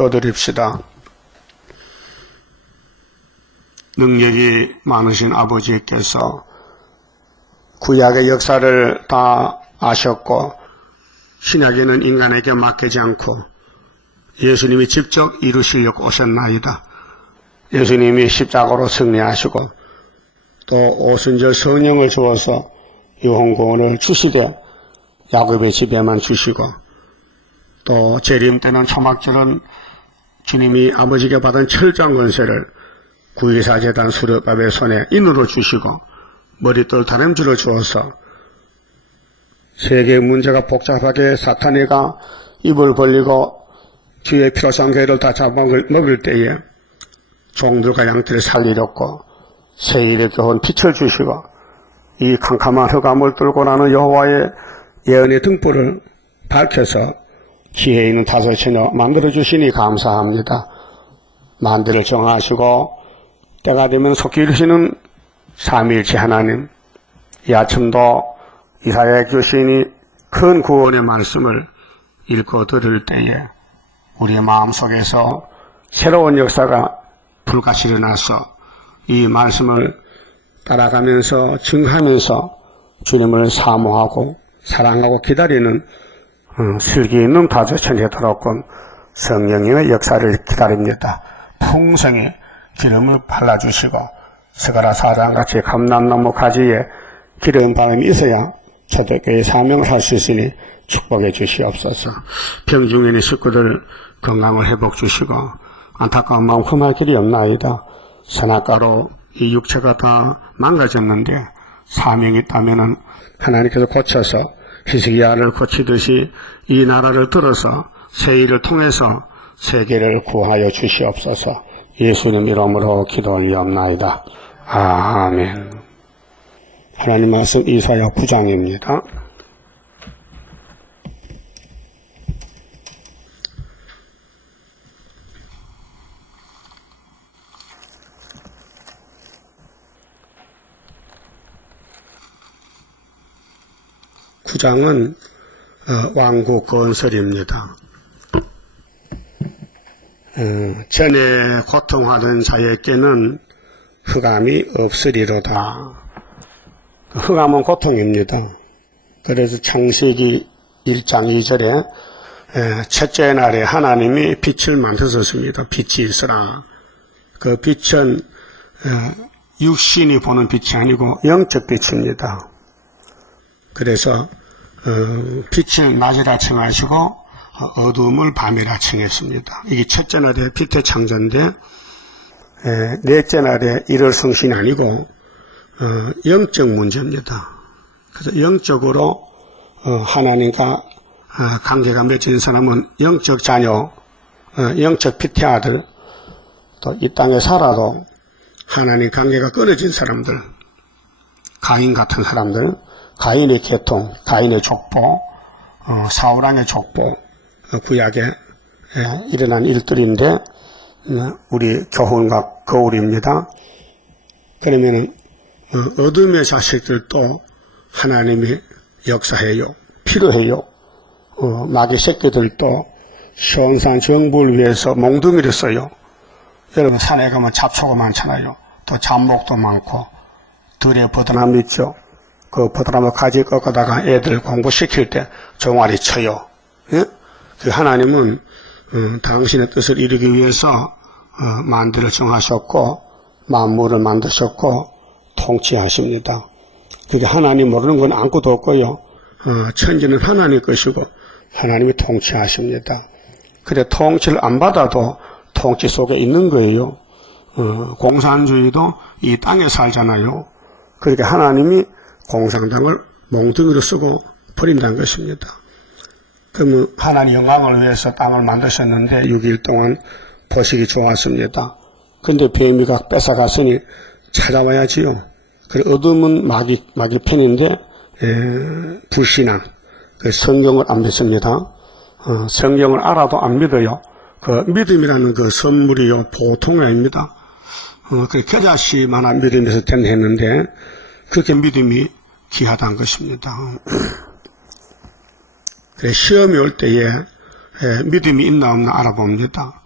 기도드립시다. 능력이 많으신 아버지께서 구약의 역사를 다 아셨고 신약에는 인간에게 맡기지 않고 예수님이 직접 이루시려고 오셨나이다. 예수님이 십자가로 승리하시고 또 오순절 성령을 주어서 유언구원을 주시되 야곱의 집에만 주시고 또 재림 때는 초막절은 주님이 아버지께 받은 철저한 권세를 구의사제단 수료밥의 손에 인으로 주시고 머릿돌 다림줄을 주어서 세계의 문제가 복잡하게 사탄이가 입을 벌리고 주의 피로 상계를 다 잡아먹을 때에 종들과 양들을 살리렸고 세일의 교훈 빛을 주시고 이 캄캄한 흑암을 뚫고 나는 여호와의 예언의 등불을 밝혀서 지혜 있는 다섯 처녀 만들어주시니 감사합니다. 만대를 정하시고 때가 되면 속히 이루시는 삼위일체 하나님, 이 아침도 이사야 교시인이 큰 구원의 말씀을 읽고 들을 때에 우리의 마음속에서 새로운 역사가 불같이 일어나서 이 말씀을 따라가면서 증하면서 주님을 사모하고 사랑하고 기다리는 슬기 있는 다저천 되도록끔 성령님의 역사를 기다립니다. 풍성히 기름을 발라주시고 스가랴 4장같이 감람나무 가지에 기름 바람이 있어야 초대교회의 사명을 할 수 있으니 축복해 주시옵소서. 병중에 있는 식구들 건강을 회복 주시고 안타까운 마음 흠할 길이 없나이다. 선악과로 이 육체가 다 망가졌는데 사명이 있다면은 하나님께서 고쳐서 히스기야를 고치듯이 이 나라를 들어서 세일을 통해서 세계를 구하여 주시옵소서. 예수님 이름으로 기도 올리옵나이다. 아멘. 하나님 말씀 이사야 9장입니다. 구장은 왕국 건설입니다. 전에 고통하던 자에게는 흑암이 없으리로다. 흑암은 고통입니다. 그래서 창세기 1장 2절에 첫째 날에 하나님이 빛을 만드셨습니다. 빛이 있으라. 그 빛은 육신이 보는 빛이 아니고 영적 빛입니다. 그래서 빛을 낮이라 칭하시고 어두움을 밤이라 칭했습니다. 이게 첫째 날에 빛의 창조인데 넷째 날에 이럴 성신이 아니고 영적 문제입니다. 그래서 영적으로 하나님과 관계가 맺어진 사람은 영적 자녀, 영적 빛의 아들, 또 이 땅에 살아도 하나님 관계가 끊어진 사람들, 가인 같은 사람들, 가인의 계통, 가인의 족보, 사울왕의 족보, 구약에 일어난 일들인데 우리 교훈과 거울입니다. 그러면은 어둠의 자식들도 하나님이 역사해요. 필요해요. 마귀 새끼들도 시온산 정부를 위해서 몽둥이를 써요. 여러분 산에 가면 잡초가 많잖아요. 또 잡목도 많고 들에 버드나무 있죠. 그 버드나무 가지 꺾어다가 애들 공부시킬 때 종아리 쳐요. 예? 그 하나님은 당신의 뜻을 이루기 위해서 만들어 정하셨고 만물을 만드셨고 통치하십니다. 그게 하나님 모르는 건 아무것도 없고요. 천지는 하나님 것이고 하나님이 통치하십니다. 그래 통치를 안 받아도 통치 속에 있는 거예요. 공산주의도 이 땅에 살잖아요. 그러니까 하나님이 공산당을 몽둥이로 쓰고 버린다는 것입니다. 그러면 하나님 영광을 위해서 땅을 만드셨는데 6일 동안 보시기 좋았습니다. 근데 뱀이가 뺏어갔으니 찾아와야지요. 그리고 어둠은 마귀 편인데 불신앙, 그 성경을 안 믿습니다. 성경을 알아도 안 믿어요. 그 믿음이라는 그 선물이요 보통이 아닙니다. 그 겨자씨만한 믿음에서 됐는데 그렇게 믿음이 귀하다는 것입니다. 시험이 올 때에 믿음이 있나 없나 알아봅니다.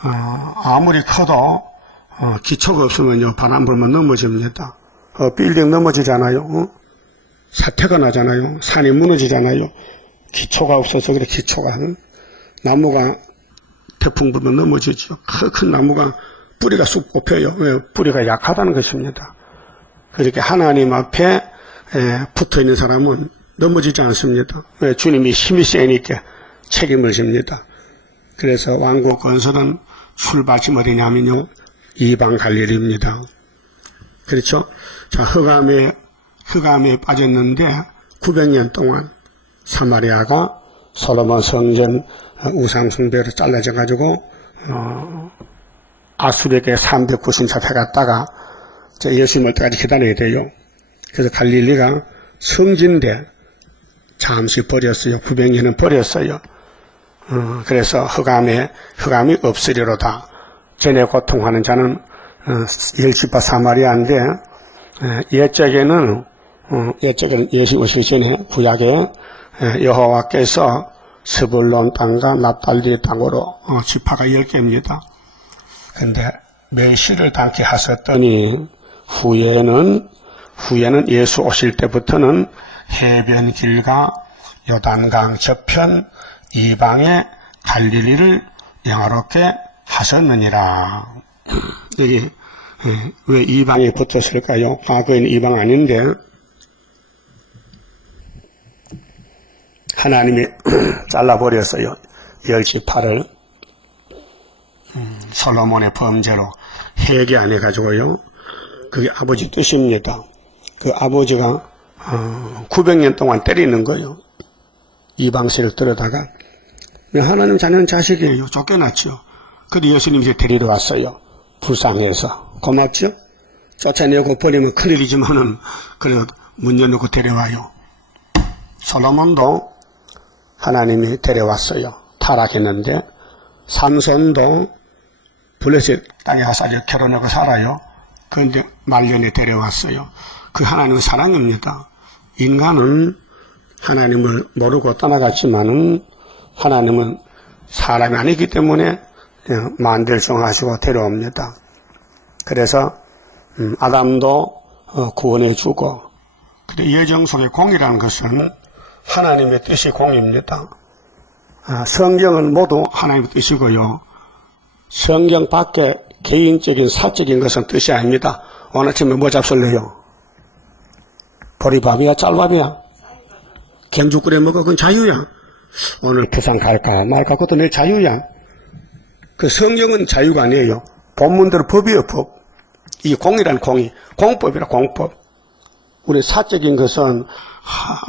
아무리 커도 기초가 없으면요 바람 불면 넘어집니다. 빌딩 넘어지잖아요. 사태가 나잖아요. 산이 무너지잖아요. 기초가 없어서 그래. 기초가 나무가 태풍 불면 넘어지죠. 큰 나무가 뿌리가 쑥 뽑혀요. 왜? 뿌리가 약하다는 것입니다. 그렇게 하나님 앞에 붙어있는 사람은 넘어지지 않습니다. 왜? 주님이 힘이 세니까 책임을 집니다. 그래서 왕국 건설은 출발점 어디냐면요 이방 갈릴리입니다. 그렇죠? 자, 흑암에 빠졌는데 900년 동안 사마리아가 솔로몬 성전 우상 숭배로 잘라져 가지고 아수르에게 390차 패갔다가 예수님 올 때까지 기다려야 돼요. 그래서 갈릴리가 성진대 잠시 버렸어요. 900년은 버렸어요. 그래서 흑암이 없으리로다. 전에 고통하는 자는 열지파 사마리아인데 옛적에는 예수 오시기 전에 구약에 여호와께서 스불론 땅과 납달리 땅으로 지파가 10개입니다. 근데 메시를 담게 하셨더니 후에는 예수 오실 때부터는 해변길과 요단강 저편 이방의 갈릴리를 영화롭게 하셨느니라. 여기 왜 이방에 붙었을까요? 과거에는 이방 아닌데 하나님이 잘라버렸어요. 10지파를 솔로몬의 범죄로 회개 안 해가지고요. 그게 아버지 뜻입니다. 그 아버지가 900년 동안 때리는 거예요. 이방세를 들여다가 하나님 자녀는 자식이에요. 쫓겨났죠. 그런데 예수님이 이제 데리러 왔어요. 불쌍해서. 고맙죠? 쫓아내고 버리면 큰일이지만은 그래도 문 열어놓고 데려와요. 솔로몬도 하나님이 데려왔어요. 타락했는데 삼손도 블레셋 땅에 가서 아주 결혼하고 살아요. 그런데 말년에 데려왔어요. 그 하나님의 사랑입니다. 인간은 하나님을 모르고 떠나갔지만은 하나님은 사람이 아니기 때문에 만들 정하시고 데려옵니다. 그래서 아담도 구원해 주고, 근데 예정 속의 공이라는 것은 하나님의 뜻이 공입니다. 성경은 모두 하나님의 뜻이고요. 성경 밖에 개인적인 사적인 것은 뜻이 아닙니다. 오늘 아침에 뭐 잡술래요? 보리밥이야 짤밥이야? 갱주 끓여 먹어? 그건 자유야. 오늘 부산 갈까 말까 그것도 내 자유야. 그 성경은 자유가 아니에요. 본문대로 법이에요. 법. 이 공이란 공이 공법이라 공법. 우리 사적인 것은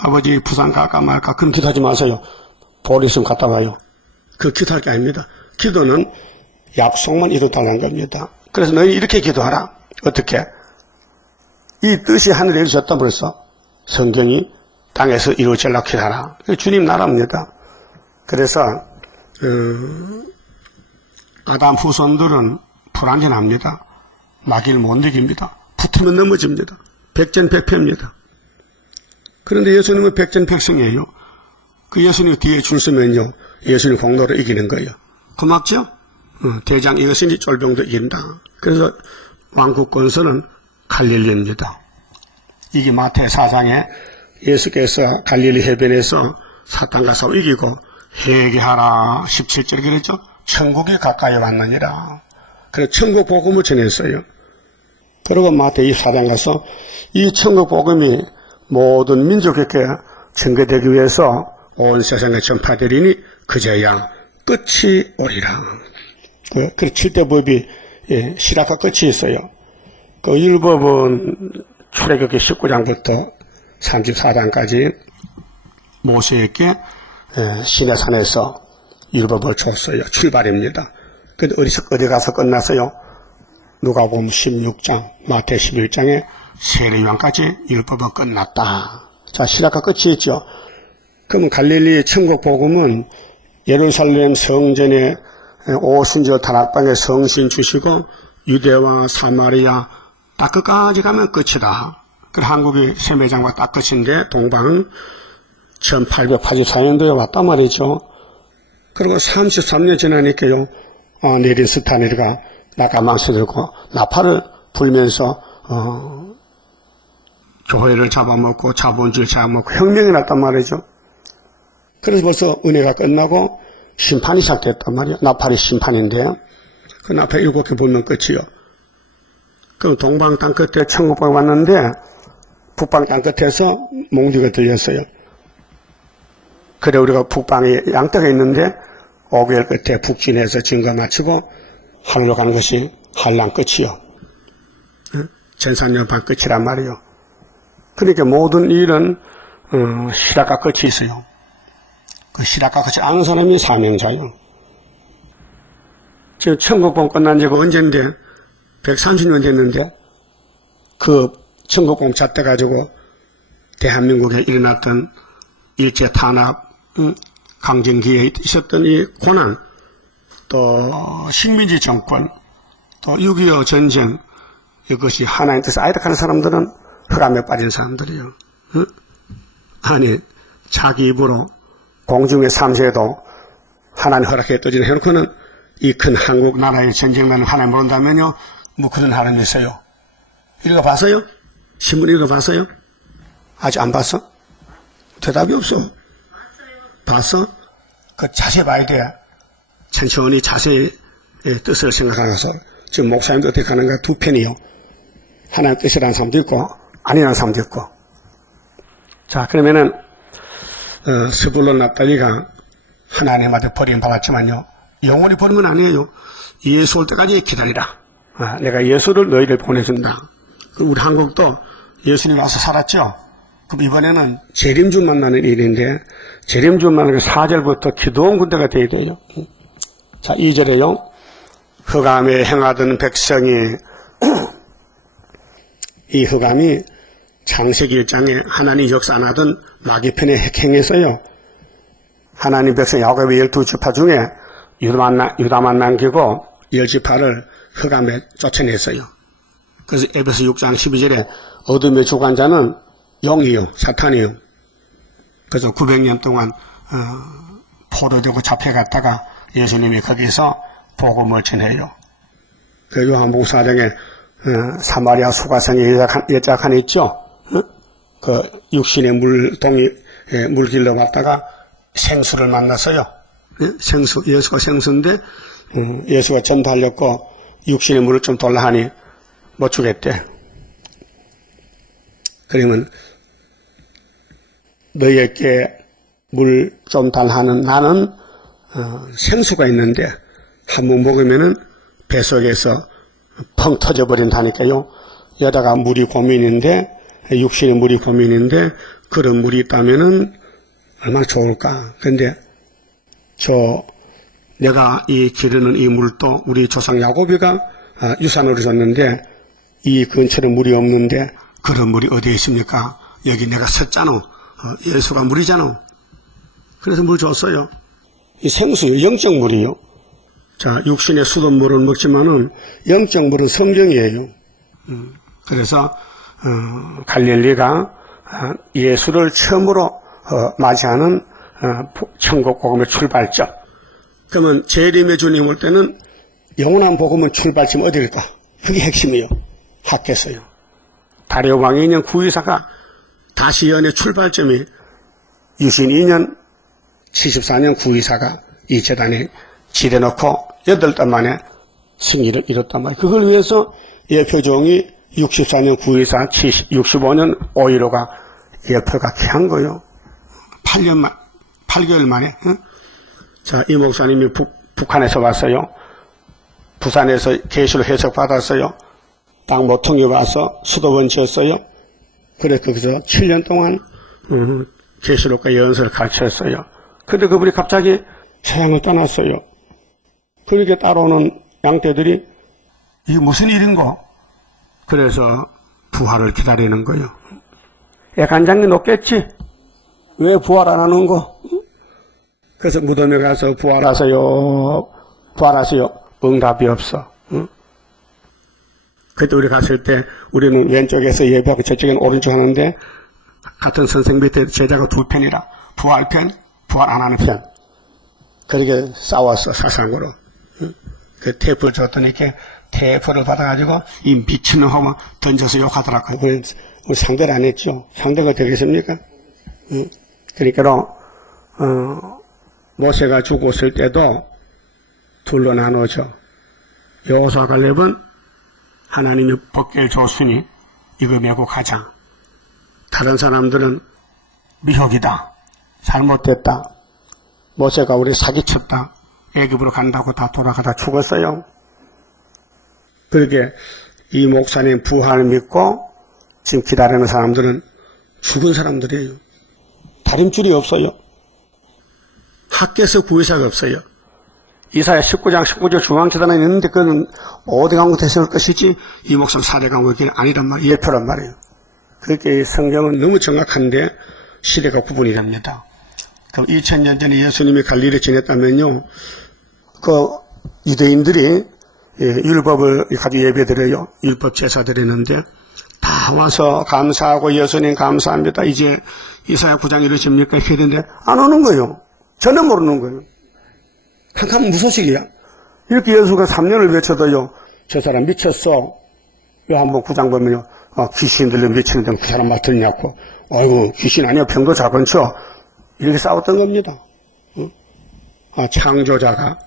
아버지 부산 갈까 말까 그런 기도하지 마세요. 볼 있으면 갔다 와요. 그 기도할 게 아닙니다. 기도는 약속만 이루달라는 겁니다. 그래서 너희 이렇게 기도하라. 어떻게? 이 뜻이 하늘에 이루어졌다 벌써. 성경이 땅에서 이루어지려고 기도하라. 주님 나라입니다. 그래서 아담 후손들은 불안전합니다. 마귀를 못 이깁니다. 붙으면 넘어집니다. 백전백패입니다. 그런데 예수님은 백전백승이에요. 그 예수님 뒤에 줄 서면요 예수님 공로로 이기는 거예요. 고맙죠? 대장 이것이니 쫄병도 이긴다. 그래서 왕국 건설은 갈릴리입니다. 이게 마태 4장에 예수께서 갈릴리 해변에서 사탄과 싸워 이기고 회개하라 17절에 그랬죠. 천국이 가까이 왔느니라. 그래서 천국 복음을 전했어요. 그리고 마태 24장 가서 이 천국 복음이 모든 민족에게 전개되기 위해서 온 세상에 전파되리니 그제야 끝이 오리라. 그 7대 법이 시작과 끝이 있어요. 그 율법은 출애굽기 19장부터 34장까지 모세에게 시내산에서 율법을 줬어요. 출발입니다. 근데 어디 가서 끝났어요? 누가복음 16장, 마태 11장에 세례요한까지 율법은 끝났다. 자, 시작과 끝이 있죠. 그러면 갈릴리 천국 복음은 예루살렘 성전에 오순절 다락방에 성신 주시고 유대와 사마리아 딱 끝까지 가면 끝이다. 그 한국이 세매장과 딱 끝인데 동방은 1884년도에 왔단 말이죠. 그리고 33년 지나니까요 내린 스타네리가 낙하망치 들고 나팔을 불면서 교회를 잡아먹고 자본주의를 잡아먹고 혁명이 났단 말이죠. 그래서 벌써 은혜가 끝나고 심판이 시작됐단 말이에요. 나팔이 심판인데 그 나팔 7개 불면 끝이요. 그럼 동방 땅 끝에 천국방에 왔는데 북방 땅 끝에서 몽디가 들렸어요. 그래 우리가 북방에 양떼가 있는데 5개월 끝에 북진해서 증거 마치고 하늘로 가는 것이 한란 끝이요. 전산연판 끝이란 말이요. 그러니까 모든 일은 시작과 끝이 있어요. 그 시작과 끝이 아는 사람이 사명자요. 지금 천국봉 끝난 지가 언젠데 130년 됐는데 그 천국봉 잣대-가지고 대한민국에 일어났던 일제 탄압, 강점기에 있었던 이 고난, 또 식민지 정권, 또 6.25 전쟁, 이것이 하나님 뜻을 아이득하는 사람들은 흑암에 빠진 사람들이요. 아니 자기 입으로 공중의 삼세에도 하나님 허락해 떠지는 해놓고는 이 큰 한국 나라의 전쟁나는 하나님 모른다면요, 뭐 그런 하나님이 있어요. 읽어봤어요? 신문 읽어봤어요? 아직 안 봤어? 대답이 없어. 봤어? 그 자세히 봐야 돼. 천천히 자세히 뜻을 생각하면서 지금 목사님도 어떻게 가는가 두 편이요. 하나님 뜻이라는 사람도 있고 아니라는 사람도 있고. 자, 그러면은 스불론 납달리가 하나님한테 버림받았지만요, 영원히 버린 건 아니에요. 예수 올 때까지 기다리라. 내가 예수를 너희를 보내준다. 우리 한국도 예수님 와서 살았죠. 그럼 이번에는 재림주 만나는 일인데, 재림주 만나는 게 4절부터 기도원 군대가 되어야 돼요. 자, 2절에요. 흑암에 행하던 백성이 이 흑암이 창세기 1장에 하나님 역사 안 하던 마귀편에 행했어요. 하나님 백성 야곱의 12지파 중에 유다만 남기고 10지파를 흑암에 쫓아냈어요. 그래서 에베소 6장 12절에 어둠의 주관자는 영이요, 사탄이요. 그래서 900년 동안 포로되고 잡혀갔다가 예수님이 거기서 복음을 전해요. 그 요한복음 4장에 사마리아 수가성에 여자가 하나 있죠. 그 육신의 물동이 물길로 갔다가 생수를 만났어요. 생수, 예수가 생수인데 예수가 전달렸고 육신의 물을 좀 달라 하니 못 주겠대. 그러면 너희에게 물 좀 달라는 나는 생수가 있는데 한 번 먹으면은 뱃속에서 펑 터져버린다니까요. 여자가 물이 고민인데, 육신의 물이 고민인데 그런 물이 있다면은 얼마나 좋을까. 근데 내가 이 기르는 이 물도 우리 조상 야곱이가 유산으로 줬는데 이 근처에 물이 없는데 그런 물이 어디에 있습니까? 여기 내가 섰잖아. 예수가 물이잖아. 그래서 물 줬어요. 이 생수요, 영적 물이요. 자, 육신의 수돗물은 먹지만은 영적 물은 성경이에요. 그래서 갈릴리가 예수를 처음으로 맞이하는 천국 복음의 출발점. 그러면 재림의 주님 올 때는 영원한 복음은 출발점 어디일까? 그게 핵심이에요. 학계서요. 다리오 왕의 2년 구의사가 다시 연의 출발점이 62년 74년 구의사가 이 재단에 지려놓고 8달 만에 승리를 이뤘단 말이에요. 그걸 위해서 예표종이 64년 구의사 65년 5.15가 예표가 귀한 거예요. 8개월 만에. 자, 이 목사님이 북한에서 왔어요. 부산에서 계시로 해석받았어요. 땅 모퉁이 와서 수도원 지었어요. 그래 거기서 7년 동안 계시록과 예언서를 가르쳤어요. 근데 그분이 갑자기 세상을 떠났어요. 그렇게 따라오는 양떼들이 이게 무슨 일인고? 그래서 부활을 기다리는 거예요. 애간장이 높겠지? 왜 부활 안 하는 거? 그래서 무덤에 가서 부활하세요. 부활하세요. 응답이 없어. 그때 우리 갔을 때 우리는 왼쪽에서 예배하고 저쪽에는 오른쪽 하는데 같은 선생 밑에 제자가 두 편이라 부활편, 부활 안 하는 편. 그렇게 싸웠어, 사상으로. 그 테이프를 줬더니 이렇게 테이프를 받아가지고 이 미친놈 하면 던져서 욕하더라고요. 우리 상대를 안 했죠. 상대가 되겠습니까? 그러니까 모세가 죽었을 때도 둘로 나누어져. 여호수아 갈렙은 하나님이 법궤를 줬으니 이거 메고 가자. 다른 사람들은 미혹이다. 잘못됐다. 모세가 우리 사기쳤다. 애굽으로 간다고 다 돌아가다 죽었어요. 그렇게 이 목사님 부활을 믿고 지금 기다리는 사람들은 죽은 사람들이에요. 다림줄이 없어요. 학교에서 구의사가 없어요. 이사야 19장 19절 중앙재단에 있는데 그거는 5대 강국 대성할 것이지 이 목사는 4대 강국이 아니란 말이에요. 예표란 말이에요. 그렇게 성경은 너무 정확한데 시대가 구분이 됩니다. 그럼 2000년 전에 예수님이 갈릴리에 지냈다면요. 그 유대인들이 율법을 가지고 예배드려요. 율법 제사 드리는데 다 와서 감사하고 예수님 감사합니다. 이제 이사야 9장 이러십니까? 이렇게 했는데 안 오는 거예요. 전혀 모르는 거예요. 캄캄 무소식이야. 이렇게 예수가 3년을 외쳐도요. 저 사람 미쳤어. 왜 한번 9장 보면요. 귀신 들려 미치는데 그 사람 말 듣냐고. 아이고 귀신 아니야. 병도 작은 쳐. 이렇게 싸웠던 겁니다. 창조자가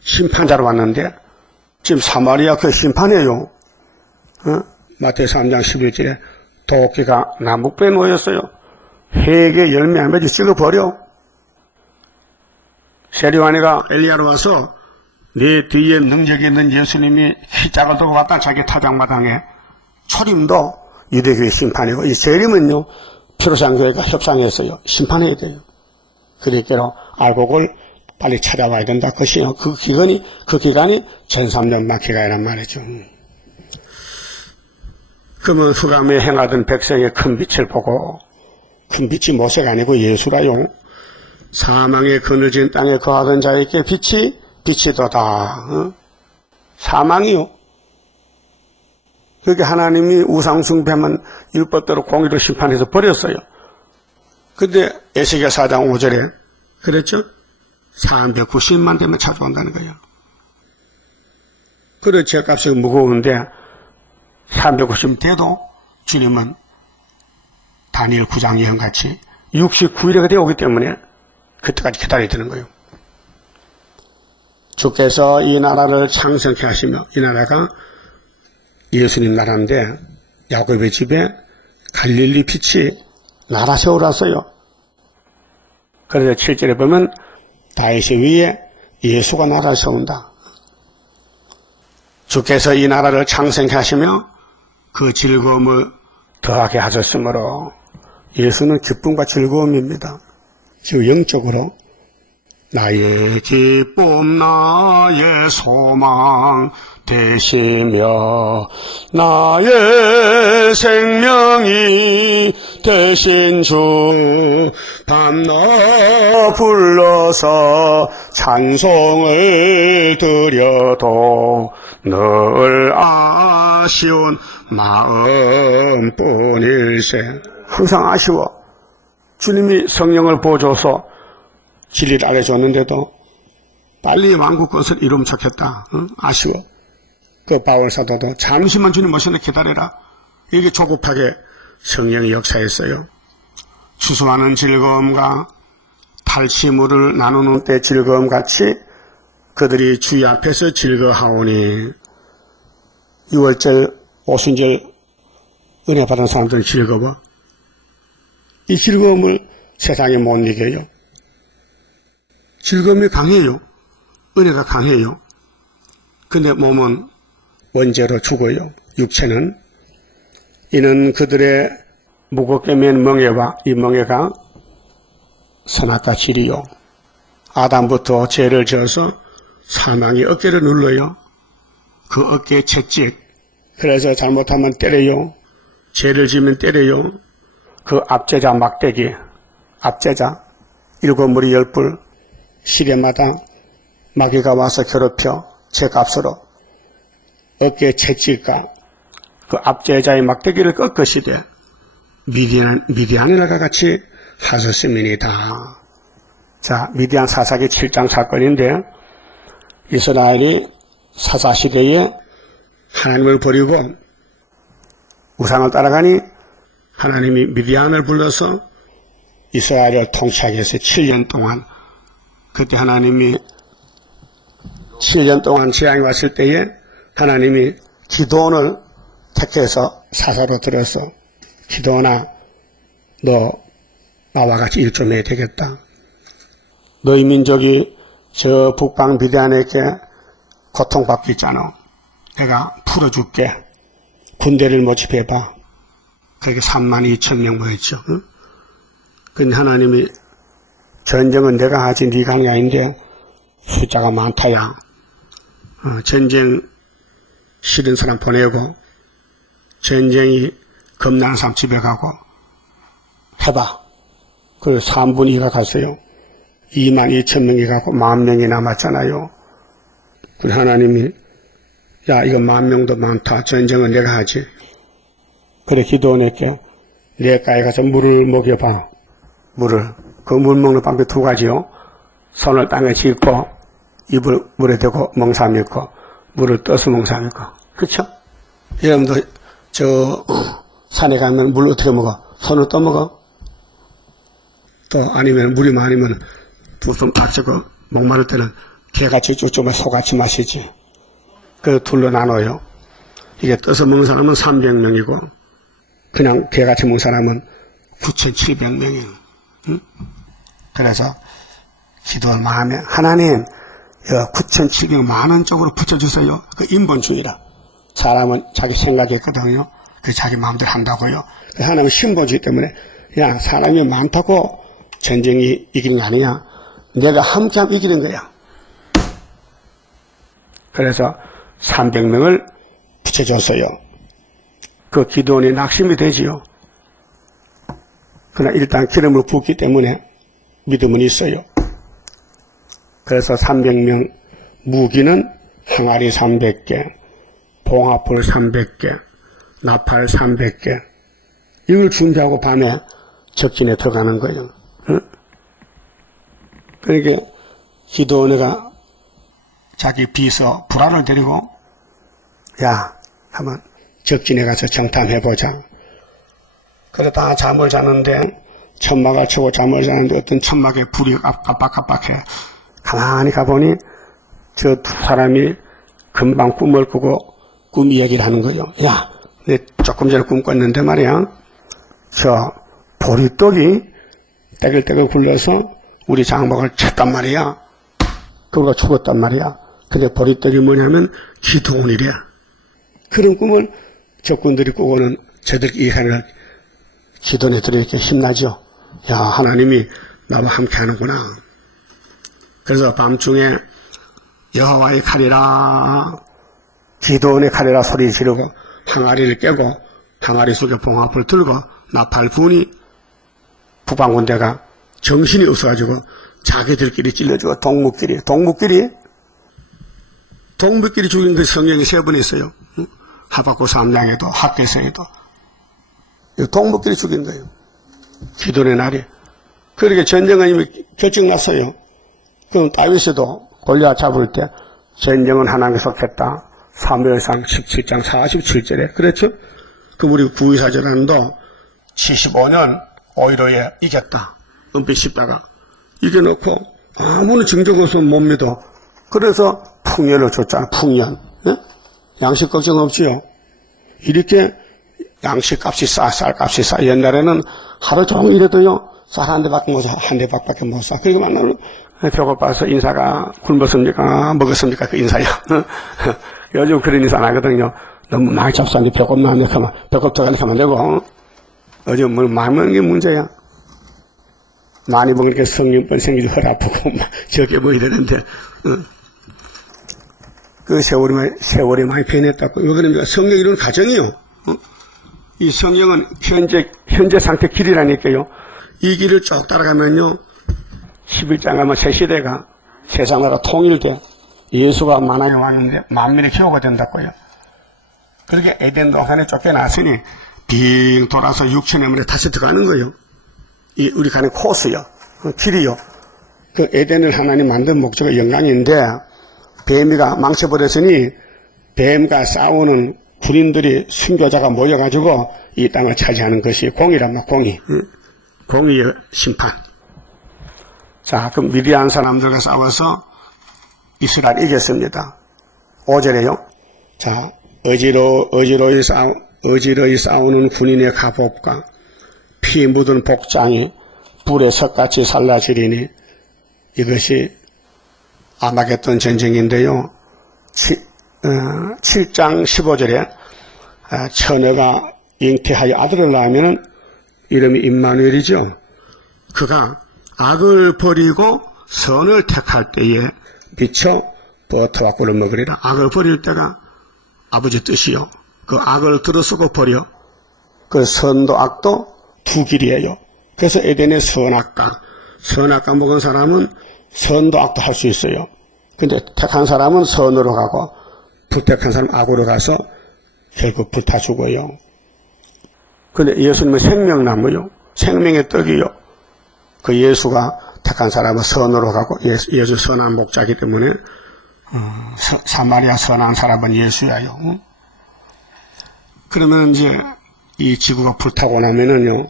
심판자로 왔는데 지금 사마리아 그 심판해요. 마태오 3장 11절에 도끼가 나무뼈에 놓였어요. 해에게 열매 한 가지 찍어버려. 세리와니가 엘리야로 와서 내 뒤에 능력이 있는 예수님이 희짝을 들고 왔다. 자기 타작마당에 초림도 유대교회 심판이고 이 세림은요 피로상교회가 협상했어요. 심판해야 돼요. 그러니까 알곡을 빨리 찾아와야 된다. 그 기간이 1300 마키가이란 말이죠. 그러면 흑암에 행하던 백성의 큰 빛을 보고 큰 빛이 모세가 아니고 예수라요. 사망의 그늘진 땅에 거하던 자에게 빛이도다. 사망이요. 그렇게 하나님이 우상숭배만 율법대로 공의로 심판해서 버렸어요. 근데 에스겔 4장 5절에 그랬죠? 390만 대면 찾아온다는 거예요. 그래 죄값이 무거운데 390 돼도 주님은 다니엘 9장 예언같이 69일에 되어오기 때문에 그때까지 기다려야 되는 거예요. 주께서 이 나라를 창성케 하시며 이 나라가 예수님 나라인데 야곱의 집에 갈릴리 빛이 나라 세우라서요. 그래서 7절에 보면 다윗의 위에 예수가 나라를 세운다. 주께서 이 나라를 창성케 하시며 그 즐거움을 더하게 하셨으므로 예수는 기쁨과 즐거움입니다. 지금 영적으로 나의 기쁨 나의 소망 되시며 나의 생명이 되신 주 밤낮 불러서 찬송을 드려도 늘 아쉬운 마음뿐일세. 항상 아쉬워. 주님이 성령을 부어줘서 진리를 알려줬는데도 빨리 왕국 것을 이루면 좋겠다. 아쉬워. 그 바울 사도도 잠시만 주님 모시는 기다려라. 이게 조급하게 성령의 역사였어요. 추수하는 즐거움과 탈취물을 나누는 때 즐거움같이 그들이 주의 앞에서 즐거워하오니 6월절 오순절 은혜 받은 사람들은 즐거워. 이 즐거움을 세상에 못 이겨요. 즐거움이 강해요. 은혜가 강해요. 근데 몸은 원죄로 죽어요. 육체는. 이는 그들의 무겁게 맨 멍에와 이 멍에가 선악과 질이요. 아담부터 죄를 지어서 사망이 어깨를 눌러요. 그 어깨에 채찍. 그래서 잘못하면 때려요. 죄를 지면 때려요. 그 압제자 막대기, 압제자 7무리 10불 시대마다 마귀가 와서 괴롭혀 죄값으로 어깨에 채찍과 그 압제자의 막대기를 꺾으시되 미디안이라가 같이 하셨음이니이다. 자, 미디안 사사기 7장 사건인데 이스라엘이 사사시대에 하나님을 버리고 우상을 따라가니 하나님이 미디안을 불러서 이스라엘을 통치하게 해서 7년 동안, 그때 하나님이 7년 동안 재앙이 왔을 때에 하나님이 기드온을 택해서 사사로 들어서, 기드온아, 너 나와 같이 일 좀 해야 되겠다. 너희 민족이 저 북방 미디안에게 고통받고 있잖아. 내가 풀어줄게. 군대를 모집해봐. 그렇게 32,000명 모였죠. 응? 근데 하나님이 전쟁은 내가 하지 네가 하는 게 아닌데 숫자가 많다야. 전쟁 싫은 사람 보내고 전쟁이 겁나는 사람 집에 가고 해봐. 그래서 3분의 2가 갔어요. 22,000명이 가고 10,000명이 남았잖아요. 그래서 하나님이 야 이거 10,000명도 많다. 전쟁은 내가 하지. 그래 기도원에게 내가에 가서 물을 먹여봐. 물을. 그 물 먹는 방법이 두 가지요. 손을 땅에 짚고 입을 물에 대고 멍사 믿고 물을 떠서 멍사 믿고. 그렇죠? 여러분도 저 산에 가면 물 어떻게 먹어? 손을 떠먹어? 또 아니면 물이 많으면 두 손 딱 잡고 목마를 때는 개같이 쭉쭉 소같이 마시지. 그 둘로 나눠요. 이게 떠서 먹는 사람은 300명이고 그냥 개같이 먹는 사람은 9,700명이에요. 응? 그래서 기도한 마음에 하나님 9,700 많은 쪽으로 붙여주세요. 그 인본주의라. 사람은 자기 생각했거든요. 그 자기 마음대로 한다고요. 하나님은 신본주의 때문에 야 사람이 많다고 전쟁이 이기는 게 아니냐. 내가 함께하면 이기는 거야. 그래서 300명을 붙여줬어요. 그 기도원이 낙심이 되지요. 그러나 일단 기름을 붓기 때문에 믿음은 있어요. 그래서 300명, 무기는 항아리 300개, 봉화불 300개, 나팔 300개, 이걸 준비하고 밤에 적진에 들어가는 거예요. 응? 그러니까 기도원이가 자기 비서 불안을 데리고 야 한번 적진에 가서 정탐해보자. 그러다 잠을 자는데 천막을 치고 잠을 자는데 어떤 천막에 불이 깜빡깜빡해. 가만히 가보니 저 두 사람이 금방 꿈을 꾸고 꿈 이야기를 하는 거예요. 야, 내 조금 전에 꿈 꿨는데 말이야. 저 보리떡이 떼글떼글 굴러서 우리 장막을 쳤단 말이야. 그거가 죽었단 말이야. 근데 보리떡이 뭐냐면 기도원이래. 그런 꿈을 적군들이 꾸고는 저들이 이해하는 기도원들이 이렇게 힘나죠. 야, 하나님이 나와 함께 하는구나. 그래서 밤중에 여호와의 칼이라, 기도원의 칼이라 소리 지르고 항아리를 깨고 항아리 속에 봉화불 들고 나팔 부니 북방군대가 정신이 없어가지고 자기들끼리 찔러주고 동무끼리 죽인 그 성경이 3번 있어요. 하박국 3장에도 학개서에도 동무끼리 죽인 거예요. 기도의 날이. 그렇게 전쟁은 이미 결정났어요. 그럼 다윗도 골리앗 잡을 때 전쟁은 하나님께 속했다. 사무엘상 17장 47절에 그렇죠? 그 우리 구의사전안도 75년 5.15에 이겼다. 은빛 십자가 이겨놓고 아무런 증거 없으면 못 믿어. 그래서 풍년을 줬잖아. 풍년. 예? 양식 걱정 없지요. 이렇게 양식값이 싸, 쌀값이 싸. 옛날에는 하루 종일 일해도요 쌀 한 대밖에 못 사. 한 대밖에 못 사. 그러니까 만나면 배고파서 인사가 굶었습니까? 먹었습니까? 그 인사야. 요즘 그런 인사 안 하거든요. 너무 많이 잡수는데 배고프면 안 되면 배고프다가 하면 되고. 요즘 뭘 많이 먹는 게 문제야. 많이 먹으니까 성령병 생기지 허리 아프고 적게 먹어야 되는데 그 세월이 많이 변했다고. 왜 그럽니까? 성령 이런 가정이요. 이 성령은 현재 상태 길이라니까요. 이 길을 쭉 따라가면요 11장 가면 새 시대가 세상 나라 통일돼 예수가 만왕에 왔는데 만민의 기호가 된다고요. 그렇게 에덴 동산에 쫓겨났으니 빙 돌아서 육천의 문에 다시 들어가는 거예요. 이 우리 가는 코스요. 길이요. 그 에덴을 하나님 만든 목적의 영광인데 뱀이가 망쳐버렸으니 뱀과 싸우는 군인들이 순교자가 모여가지고 이 땅을 차지하는 것이 공의란 말, 공의. 공의의 심판. 자, 그럼 미디안 사람들과 싸워서 이스라엘이 이겼습니다. 5절에요. 자, 어지러이 싸우는 군인의 갑옷과 피 묻은 복장이 불에 석같이 살라지리니 이것이 아마겟돈 전쟁인데요. 7장 15절에 처녀가 잉태하여 아들을 낳으면 이름이 임마누엘이죠. 그가 악을 버리고 선을 택할 때에 미쳐 버터와 꿀을 먹으리라. 악을 버릴 때가 아버지 뜻이요. 그 악을 들어쓰고 버려. 그 선도 악도 두 길이에요. 그래서 에덴의 선악과 먹은 사람은 선도 악도 할 수 있어요. 근데 택한 사람은 선으로 가고 불택한 사람은 악으로 가서 결국 불타 죽어요. 근데 예수님은 생명나무요. 생명의 떡이요. 그 예수가 택한 사람은 선으로 가고 예수 선한 목자이기 때문에 사마리아 선한 사람은 예수야요. 그러면 이제 이 지구가 불타고 나면은요,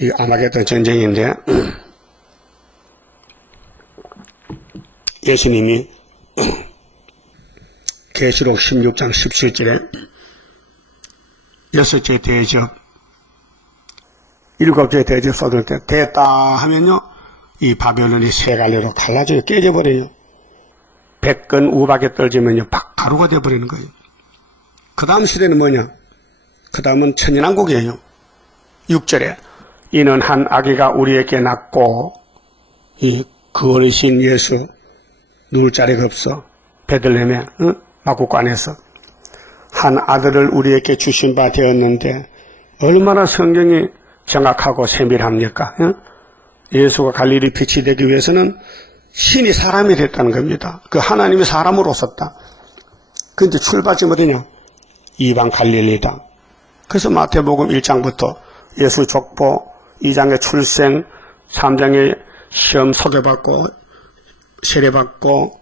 이 아마겟돈 전쟁인데 예수님이 계시록 16장 17절에 6째 대접, 7째 대접 쏟을 때 됐다 하면요, 이 바벨론이 세 갈래로 갈라져요. 깨져버려요. 100건 우박에 떨어지면요, 가루가 되어버리는 거예요. 그 다음 시대는 뭐냐? 그 다음은 천연왕국이에요. 6절에 이는 한 아기가 우리에게 낳고 그 어르신 예수 누울 자리가 없어. 베들레헴에 마구간에서 한 아들을 우리에게 주신 바 되었는데 얼마나 성경이 정확하고 세밀합니까? 예수가 갈릴리 빛이 되기 위해서는 신이 사람이 됐다는 겁니다. 그 하나님이 사람으로 오셨다. 근데 출발점이 어디냐? 이방 갈릴리다. 그래서 마태복음 1장부터 예수 족보, 2장의 출생, 3장의 시험 소개받고 세례받고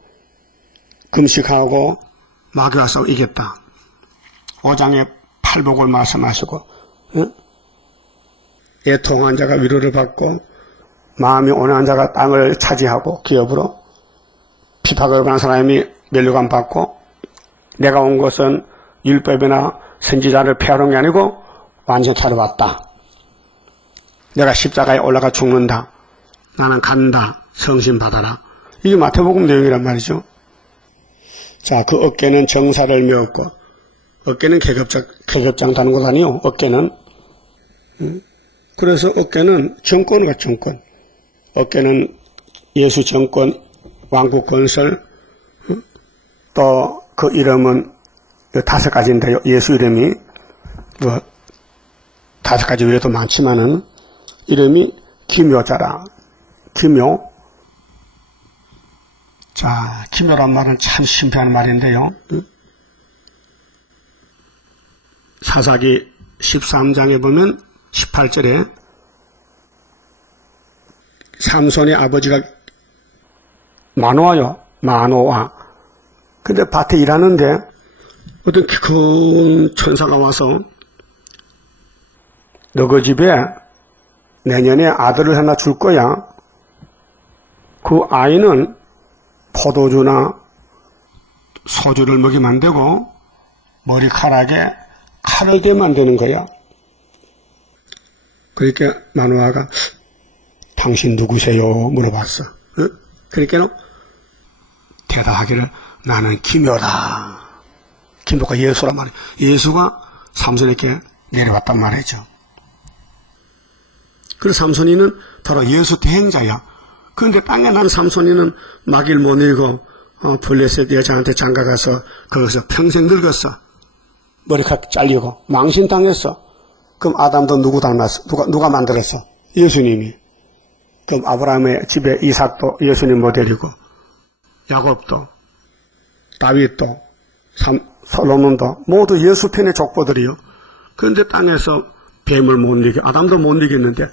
금식하고 마귀와 싸워 이겼다. 5장에 팔복을 말씀하시고 애통한 자가 위로를 받고 마음이 온유한 자가 땅을 차지하고 기업으로 핍박을 받는 사람이 면류관 받고 내가 온 것은 율법이나 선지자를 폐하는 게 아니고 완전히 하러 왔다. 내가 십자가에 올라가 죽는다. 나는 간다. 성신 받아라. 이게 마태복음 내용이란 말이죠. 자, 그 어깨는 정사를 메었고 어깨는 계급장 다는 것 아니요. 어깨는 그래서 어깨는 정권과 정권. 어깨는 예수 정권, 왕국 건설. 또 그 이름은 5가지인데요. 예수 이름이 5가지 외에도 많지만은 이름이 기묘자라. 기묘. 자, 기묘란 말은 참 신비한 말인데요. 사사기 13장에 보면 18절에 삼손의 아버지가 마노아요. 마노아. 근데 밭에 일하는데 어떤 큰 천사가 와서 너 그 집에 내년에 아들을 하나 줄 거야. 그 아이는 포도주나 소주를 먹이면 안 되고 머리카락에 칼을 대면 되는 거야. 그러니까 마노아가 당신 누구세요? 물어봤어. 그러니까 대답하기를 나는 기묘다. 기묘가 예수란 말이에요. 예수가 삼손에게 내려왔단 말이죠. 그래서 삼손이는 바로 예수 대행자야. 그런데 땅에 난 삼손이는 마귀를 못 이기고 블레셋 여자한테 장가가서 거기서 평생 늙었어. 머리카락 잘리고 망신당했어. 그럼 아담도 누구 닮았어? 누가 만들었어? 예수님이. 그럼 아브라함의 집에 이삭도 예수님 모델이고 야곱도 다윗도 솔로몬도 모두 예수 편의 족보들이요. 그런데 땅에서 뱀을 못 이겨 아담도 못 이겼는데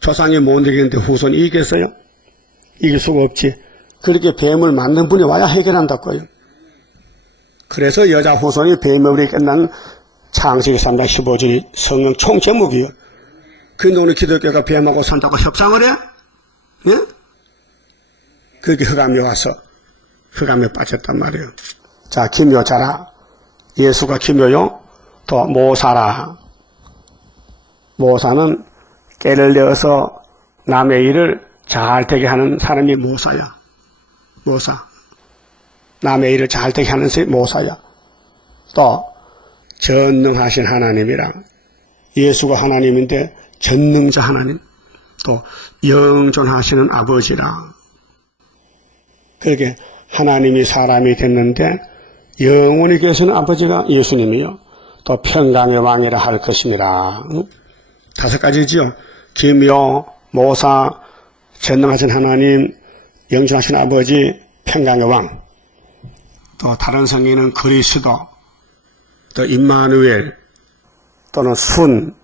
조상이 못 이겼는데 후손이 이겼어요? 이길 수가 없지. 그렇게 뱀을 만든 분이 와야 해결한다고요. 그래서 여자 후손이 뱀의 우리 끝난 창세기 3장 15절이 성경 총 제목이에요. 근데 오늘 기독교가 뱀하고 산다고 협상을 해? 예? 그렇게 흑암이 와서 흑암에 빠졌단 말이에요. 자, 기묘자라. 예수가 기묘요. 또 모사라. 모사는 깨를 내어서 남의 일을 잘 되게 하는 사람이 모사야. 모사. 남의 일을 잘 되게 하는 사람이 모사야. 또 전능하신 하나님이랑 예수가 하나님인데 전능자 하나님, 또 영존하시는 아버지랑 그렇게 하나님이 사람이 됐는데 영원히 계시는 아버지가 예수님이요. 또 평강의 왕이라 할 것입니다. 5가지지요. 기묘, 모사, 전능하신 하나님, 영존하신 아버지, 평강의 왕. 또 다른 성경에는 그리스도, 또 임마누엘, 또는 순,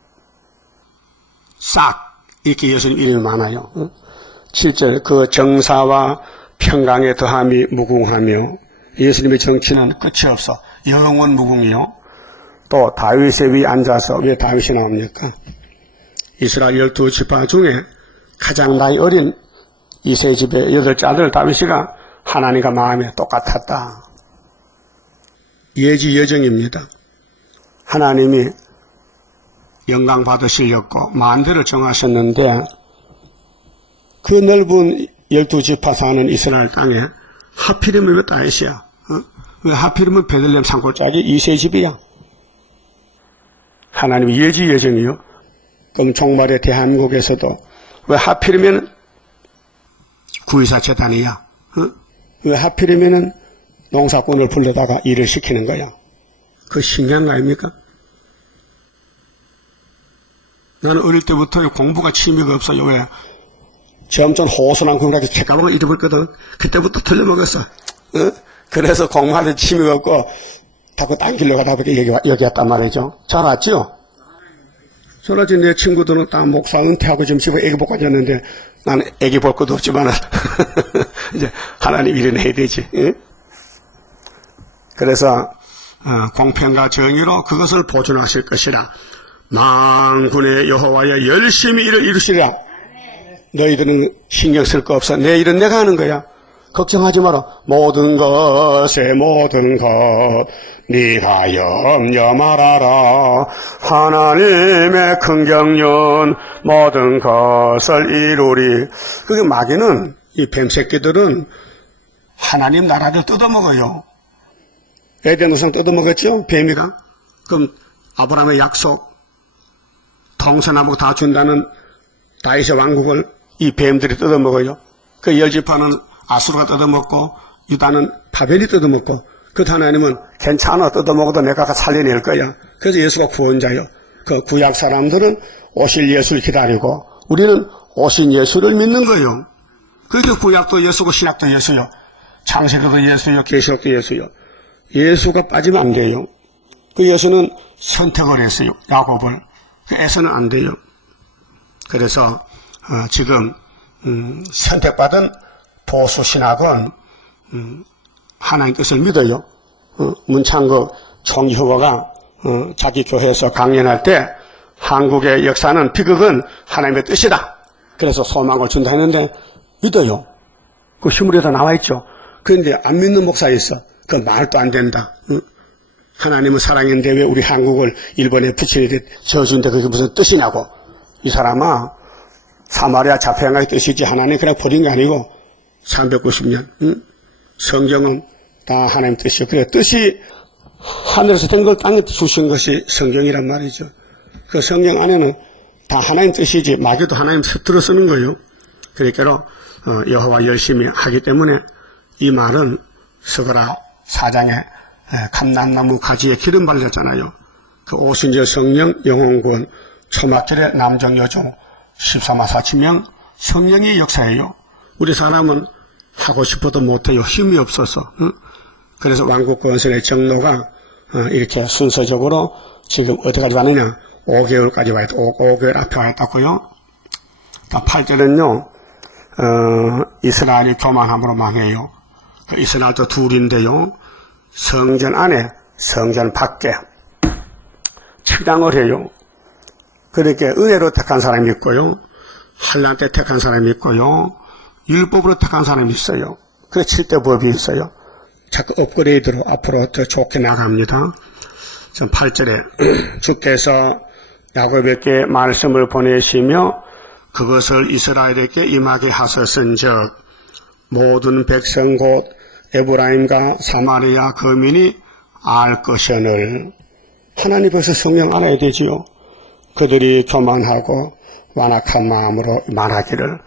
싹 이렇게 예수님 이름이 많아요. 7절 그 정사와 평강의 더함이 무궁하며 예수님의 정치는 끝이 없어 영원 무궁이요. 또 다윗의 위에 앉아서 왜 다윗이 나옵니까? 이스라엘 12지파 중에 가장 나이 어린 이세 집의 8째 아들 다윗이가 하나님과 마음이 똑같았다. 예지 예정입니다. 하나님이 영광 받으시려고 만대를 정하셨는데 그 넓은 12지파 사는 이스라엘 땅에 하필이면 왜 다윗이야? 왜 하필이면 베들레헴 산골짜기 이세 집이야? 하나님의 예지 예정이요. 그럼 종말의 대한민국에서도 왜 하필이면 구의사 재단이야? 왜 하필이면 농사꾼을 불러다가 일을 시키는 거야? 그 신기한 거 아닙니까? 나는 어릴 때부터 공부가 취미가 없어요. 왜? 점점 호선한 공부라서 책가방을 잃어버렸거든. 그때부터 틀려먹었어. 그래서 공부하는 취미가 없고 자꾸 딴 길로 가다 보니까 여기 왔단 말이죠. 잘 왔죠? 잘 왔지. 내 친구들은 다 목사 은퇴하고 지금 집에 애기 복 가졌는데 나는 애기 볼 것도 없지만 이제 하나님 일은 해야 되지. 그래서 공평과 정의로 그것을 보존하실 것이라. 만군의 여호와여 열심히 일을 이루시리라. 너희들은 신경 쓸 거 없어. 내 일은 내가 하는 거야. 걱정하지 마라. 모든 것에 모든 것 네가 염려 말아라. 하나님의 큰 경륜 모든 것을 이루리. 그게 마귀는 이 뱀새끼들은 하나님 나라를 뜯어먹어요. 에덴 우상 뜯어먹었죠? 뱀이가. 그럼 아브라함의 약속 동서남북 다 준다는 다윗의 왕국을 이 뱀들이 뜯어먹어요. 그 10지파는 아수르가 뜯어먹고 유다는 바벨이 뜯어먹고 그 하나님은 괜찮아 뜯어먹어도 내가 살려낼 거야. 그래서 예수가 구원자요. 그 구약 사람들은 오실 예수를 기다리고 우리는 오신 예수를 믿는 거예요. 그러니까 구약도 예수고 신약도 예수요. 창세기도 예수요. 계시록도 예수요. 예수가 빠지면 안 돼요. 그 예수는 선택을 했어요. 야곱을. 그 에서는 안 돼요. 그래서 지금 선택받은 보수 신학은 하나님 뜻을 믿어요. 문창극 총리 후보가 자기 교회에서 강연할 때 한국의 역사는 비극은 하나님의 뜻이다. 그래서 소망을 준다 했는데 믿어요. 그 신문에도 나와 있죠. 그런데 안 믿는 목사 있어. 그 말도 안 된다. 하나님은 사랑인데 왜 우리 한국을 일본에 붙이는데 저주인데 그게 무슨 뜻이냐고. 이 사람아, 사마리아 자폐양가의 뜻이지 하나님 그냥 버린 게 아니고 390년 성경은 다 하나님 뜻이요. 그래 뜻이 하늘에서 된 걸 땅에 주신 것이 성경이란 말이죠. 그 성경 안에는 다 하나님 뜻이지 마귀도 하나님 뜻으로 쓰는 거예요. 그러니까 여호와 열심히 하기 때문에 이 말은 스가랴 4장에 감람나무 가지에 기름 발렸잖아요. 그 오순절 성령 영혼구원 초막절에 남정여종 14만 4천명 성령의 역사예요. 우리 사람은 하고 싶어도 못해요. 힘이 없어서. 그래서 왕국 건설의 정로가 이렇게 순서적으로 지금 어디까지 왔느냐 5개월까지 와 있다. 5개월 앞에 와 있다고요. 8절은요 이스라엘이 교만함으로 망해요. 이스라엘도 둘인데요. 성전 안에, 성전 밖에 치장을 해요. 그렇게 은혜로 택한 사람이 있고요. 환난 때 택한 사람이 있고요. 율법으로 택한 사람이 있어요. 그래서 7대 법이 있어요. 자꾸 업그레이드로 앞으로 더 좋게 나갑니다. 8절에 주께서 야곱에게 말씀을 보내시며 그것을 이스라엘에게 임하게 하셨은즉 모든 백성 곧 에브라임과 사마리아 거민이 알 것이오늘. 하나님 벌써 성령 알아야 되지요. 그들이 교만하고 완악한 마음으로 말하기를.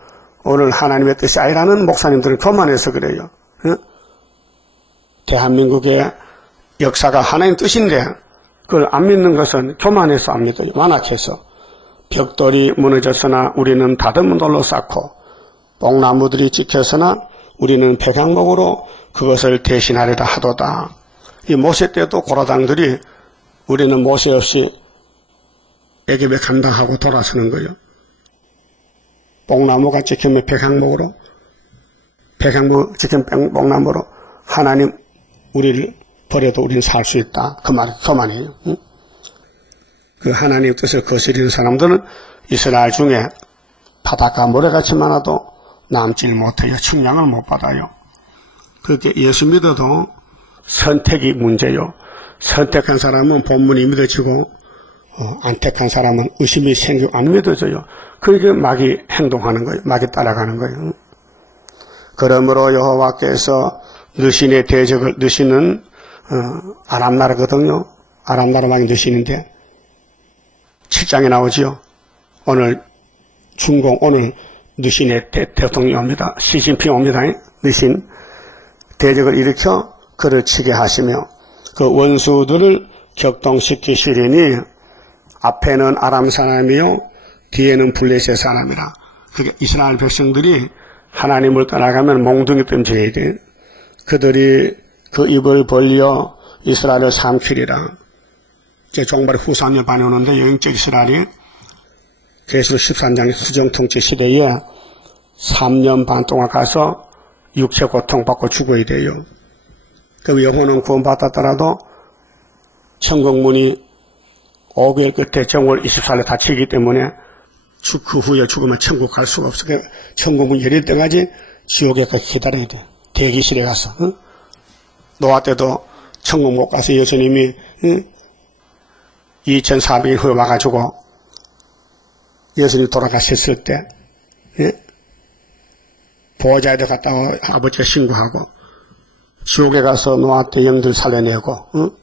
오늘 하나님의 뜻이 아니라는 목사님들은 교만해서 그래요. 대한민국의 역사가 하나님 뜻인데 그걸 안 믿는 것은 교만해서 안 믿어요. 완악해서. 벽돌이 무너졌으나 우리는 다듬은 돌로 쌓고 뽕나무들이 찍혔으나 우리는 백향목으로 그것을 대신하리라 하도다. 이 모세 때도 고라당들이 우리는 모세 없이 애굽에 간다 하고 돌아서는 거예요. 뽕나무가 찍히면 백향목으로, 백향목 찍힌 뽕나무로 하나님 우리를 버려도 우리는 살 수 있다. 그 말이 교만이에요. 응? 그 하나님 뜻을 거스리는 사람들은 이스라엘 중에 바닷가 모래같이 많아도 남질 못해요. 측량을 못 받아요. 그렇게 예수 믿어도 선택이 문제요. 선택한 사람은 본문이 믿어지고 안 택한 사람은 의심이 생기고 안 믿어져요. 그렇게 마귀 행동하는 거예요. 마귀 따라가는 거예요. 그러므로 여호와께서 느신의 대적을, 느신은 아람 나라거든요. 아람 나라만이 느신인데 7장에 나오지요. 오늘 중공, 오늘 느신의 대통령이 옵니다. 시진핑 옵니다. 느신 대적을 일으켜 그를 치게 하시며 그 원수들을 격동시키시리니 앞에는 아람 사람이요 뒤에는 블레셋 사람이라. 그게 이스라엘 백성들이 하나님을 떠나가면 몽둥이 뜸져야 돼. 그들이 그 입을 벌려 이스라엘을 삼키리라. 제 종말의 후 3년 반에 오는데 영적 이스라엘이 계시록 13장 수정통치 시대에 3년 반 동안 가서 육체 고통받고 죽어야 돼요. 그럼 영혼은 구원받았더라도 천국문이 5개월 끝에 정월 24일에 닫히기 때문에 그 후에 죽으면 천국 갈 수가 없어. 천국문 열릴 때까지 지옥에까지 기다려야 돼. 대기실에 가서. 응? 노아 때도 천국 못 가서 예수님이 2400일 후에 와가지고 예수님 돌아가셨을 때 보호자에게 갔다가 아버지가 신고하고 지옥에 가서 노아 때 영들 살려내고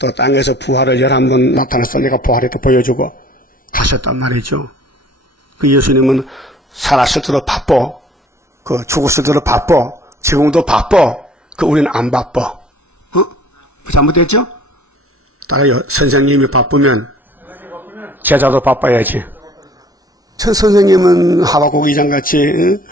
또 땅에서 부활을 11번 나타나서 내가 부활해도 보여주고 가셨단 말이죠. 그 예수님은 살았을 때도 바빠. 그 죽었을 때도 바빠. 지금도 바빠. 그 우리는 안 바빠. 잘못됐죠? 따라요. 선생님이 바쁘면 제자도 바빠야지. 천 선생님은 하박국 2장같이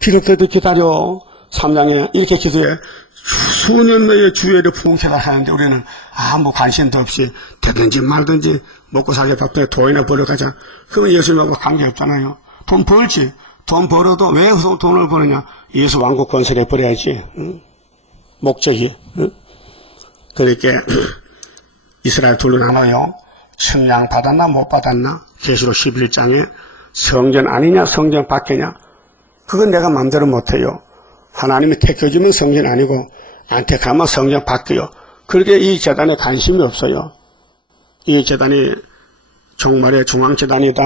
기록돼도 기다려. 3장에 이렇게 기도해. 수년 내에 주일에 부흥회를 하는데 우리는 아무 관심도 없이 되든지 말든지 먹고 살기 바쁘게 돈이나 벌어가자. 그러면 예수님하고 관계없잖아요. 돈 벌지. 돈 벌어도 왜 돈을 버느냐. 예수 왕국 건설해 버려야지. 목적이. 그렇게 이스라엘 둘로 나눠요. 측량 받았나 못 받았나. 계시록 11장에 성전 아니냐 성전 밖이냐. 그건 내가 마음대로 못해요. 하나님이 택해주면 성전 아니고 안 택하면 성전 밖이요. 그렇게 이 재단에 관심이 없어요. 이 재단이 종말의 중앙재단이다.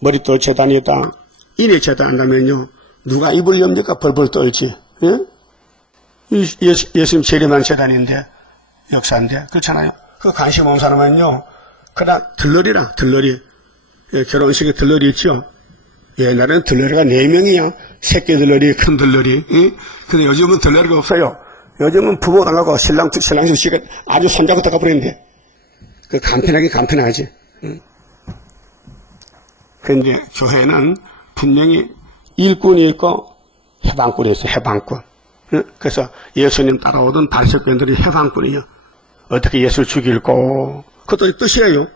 머릿돌 재단이다. 이래 재단 한다면요. 누가 입을 엽니까? 벌벌 떨지. 예? 예수님 재림한 재단인데 역사인데 그렇잖아요. 그 관심 없는 사람은요. 그냥 들러리라. 들러리. 예, 결혼식에 들러리 있죠. 옛날에는 들러리가 4명이야. 새끼 들러리, 큰 들러리. 예? 근데 요즘은 들러리가 없어요. 요즘은 부모 나가고 신랑 씨가 아주 손잡고 들어가버리는데. 그 간편하지. 근데 교회는 분명히 일꾼이 있고 해방꾼이 있어요. 해방꾼. 그래서 예수님 따라오던 바리새인들이 해방꾼이요. 어떻게 예수를 죽일고. 그것도 뜻이에요.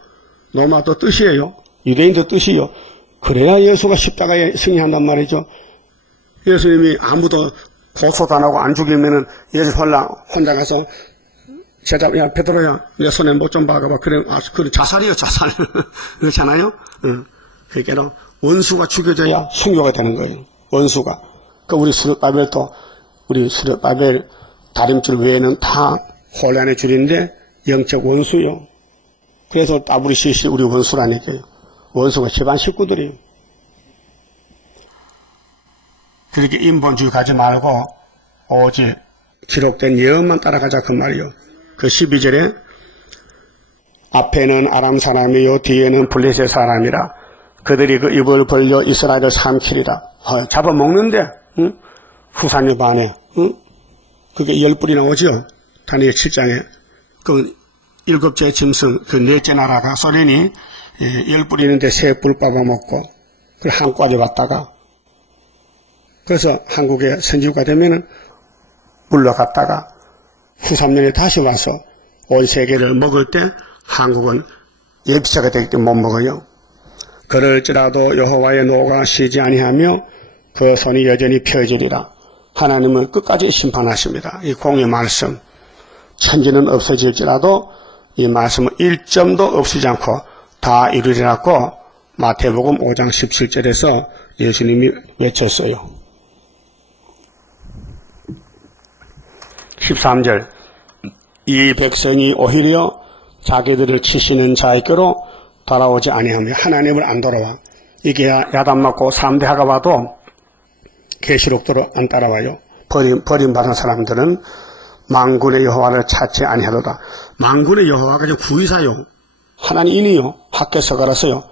로마도 뜻이에요. 유대인도 뜻이요. 그래야 예수가 십자가에 승리한단 말이죠. 예수님이 아무도 고소도 안 하고 안 죽이면은 예수 혼자 가서 제자, 야, 베드로야, 내 손에 못 좀 박아봐. 그래, 그래, 자살이요, 자살. 그렇잖아요? 그러니까 원수가 죽여져야 순교가 되는 거예요. 원수가. 우리 수르바벨도, 우리 수르바벨 다림줄 외에는 다 혼란의 줄인데 영적 원수요. 그래서 WCC 우리 원수라니까요. 원수가 집안 식구들이에요. 그렇게 인본주의 가지 말고 오직 기록된 예언만 따라가자 그 말이요. 그 12절에 앞에는 아람 사람이요 뒤에는 블레셋 사람이라 그들이 그 입을 벌려 이스라엘을 삼키리라. 잡아먹는데 후산유 반에 그게 10뿔이 나오죠. 다니엘 7장에 그 7째 짐승 그 4째 나라가 소련이 10뿔 있는데 3뿔 뽑아먹고 그걸 한과지 왔다가 그래서 한국에 선지구가 되면은 물러갔다가 후 3년에 다시 와서 온 세계를 먹을 때 한국은 예비차가 되기 때문에 못 먹어요. 그럴지라도 여호와의 노가 쉬지 아니하며 그 손이 여전히 펴지리라. 하나님은 끝까지 심판하십니다. 이 공의 말씀 천지는 없어질지라도 이 말씀은 1점도 없이지 않고 다 이루리라고 마태복음 5장 17절에서 예수님이 외쳤어요. 13절 이 백성이 오히려 자기들을 치시는 자에게로 돌아오지 아니하며 하나님을 안 돌아와. 이게 야단 맞고 3대 하가 봐도 계시록대로 안 따라와요. 버림받은 사람들은 만군의 여호와를 찾지 아니하도다. 만군의 여호와가 지금 구의사요. 하나님이요. 학교에서 걸었어요.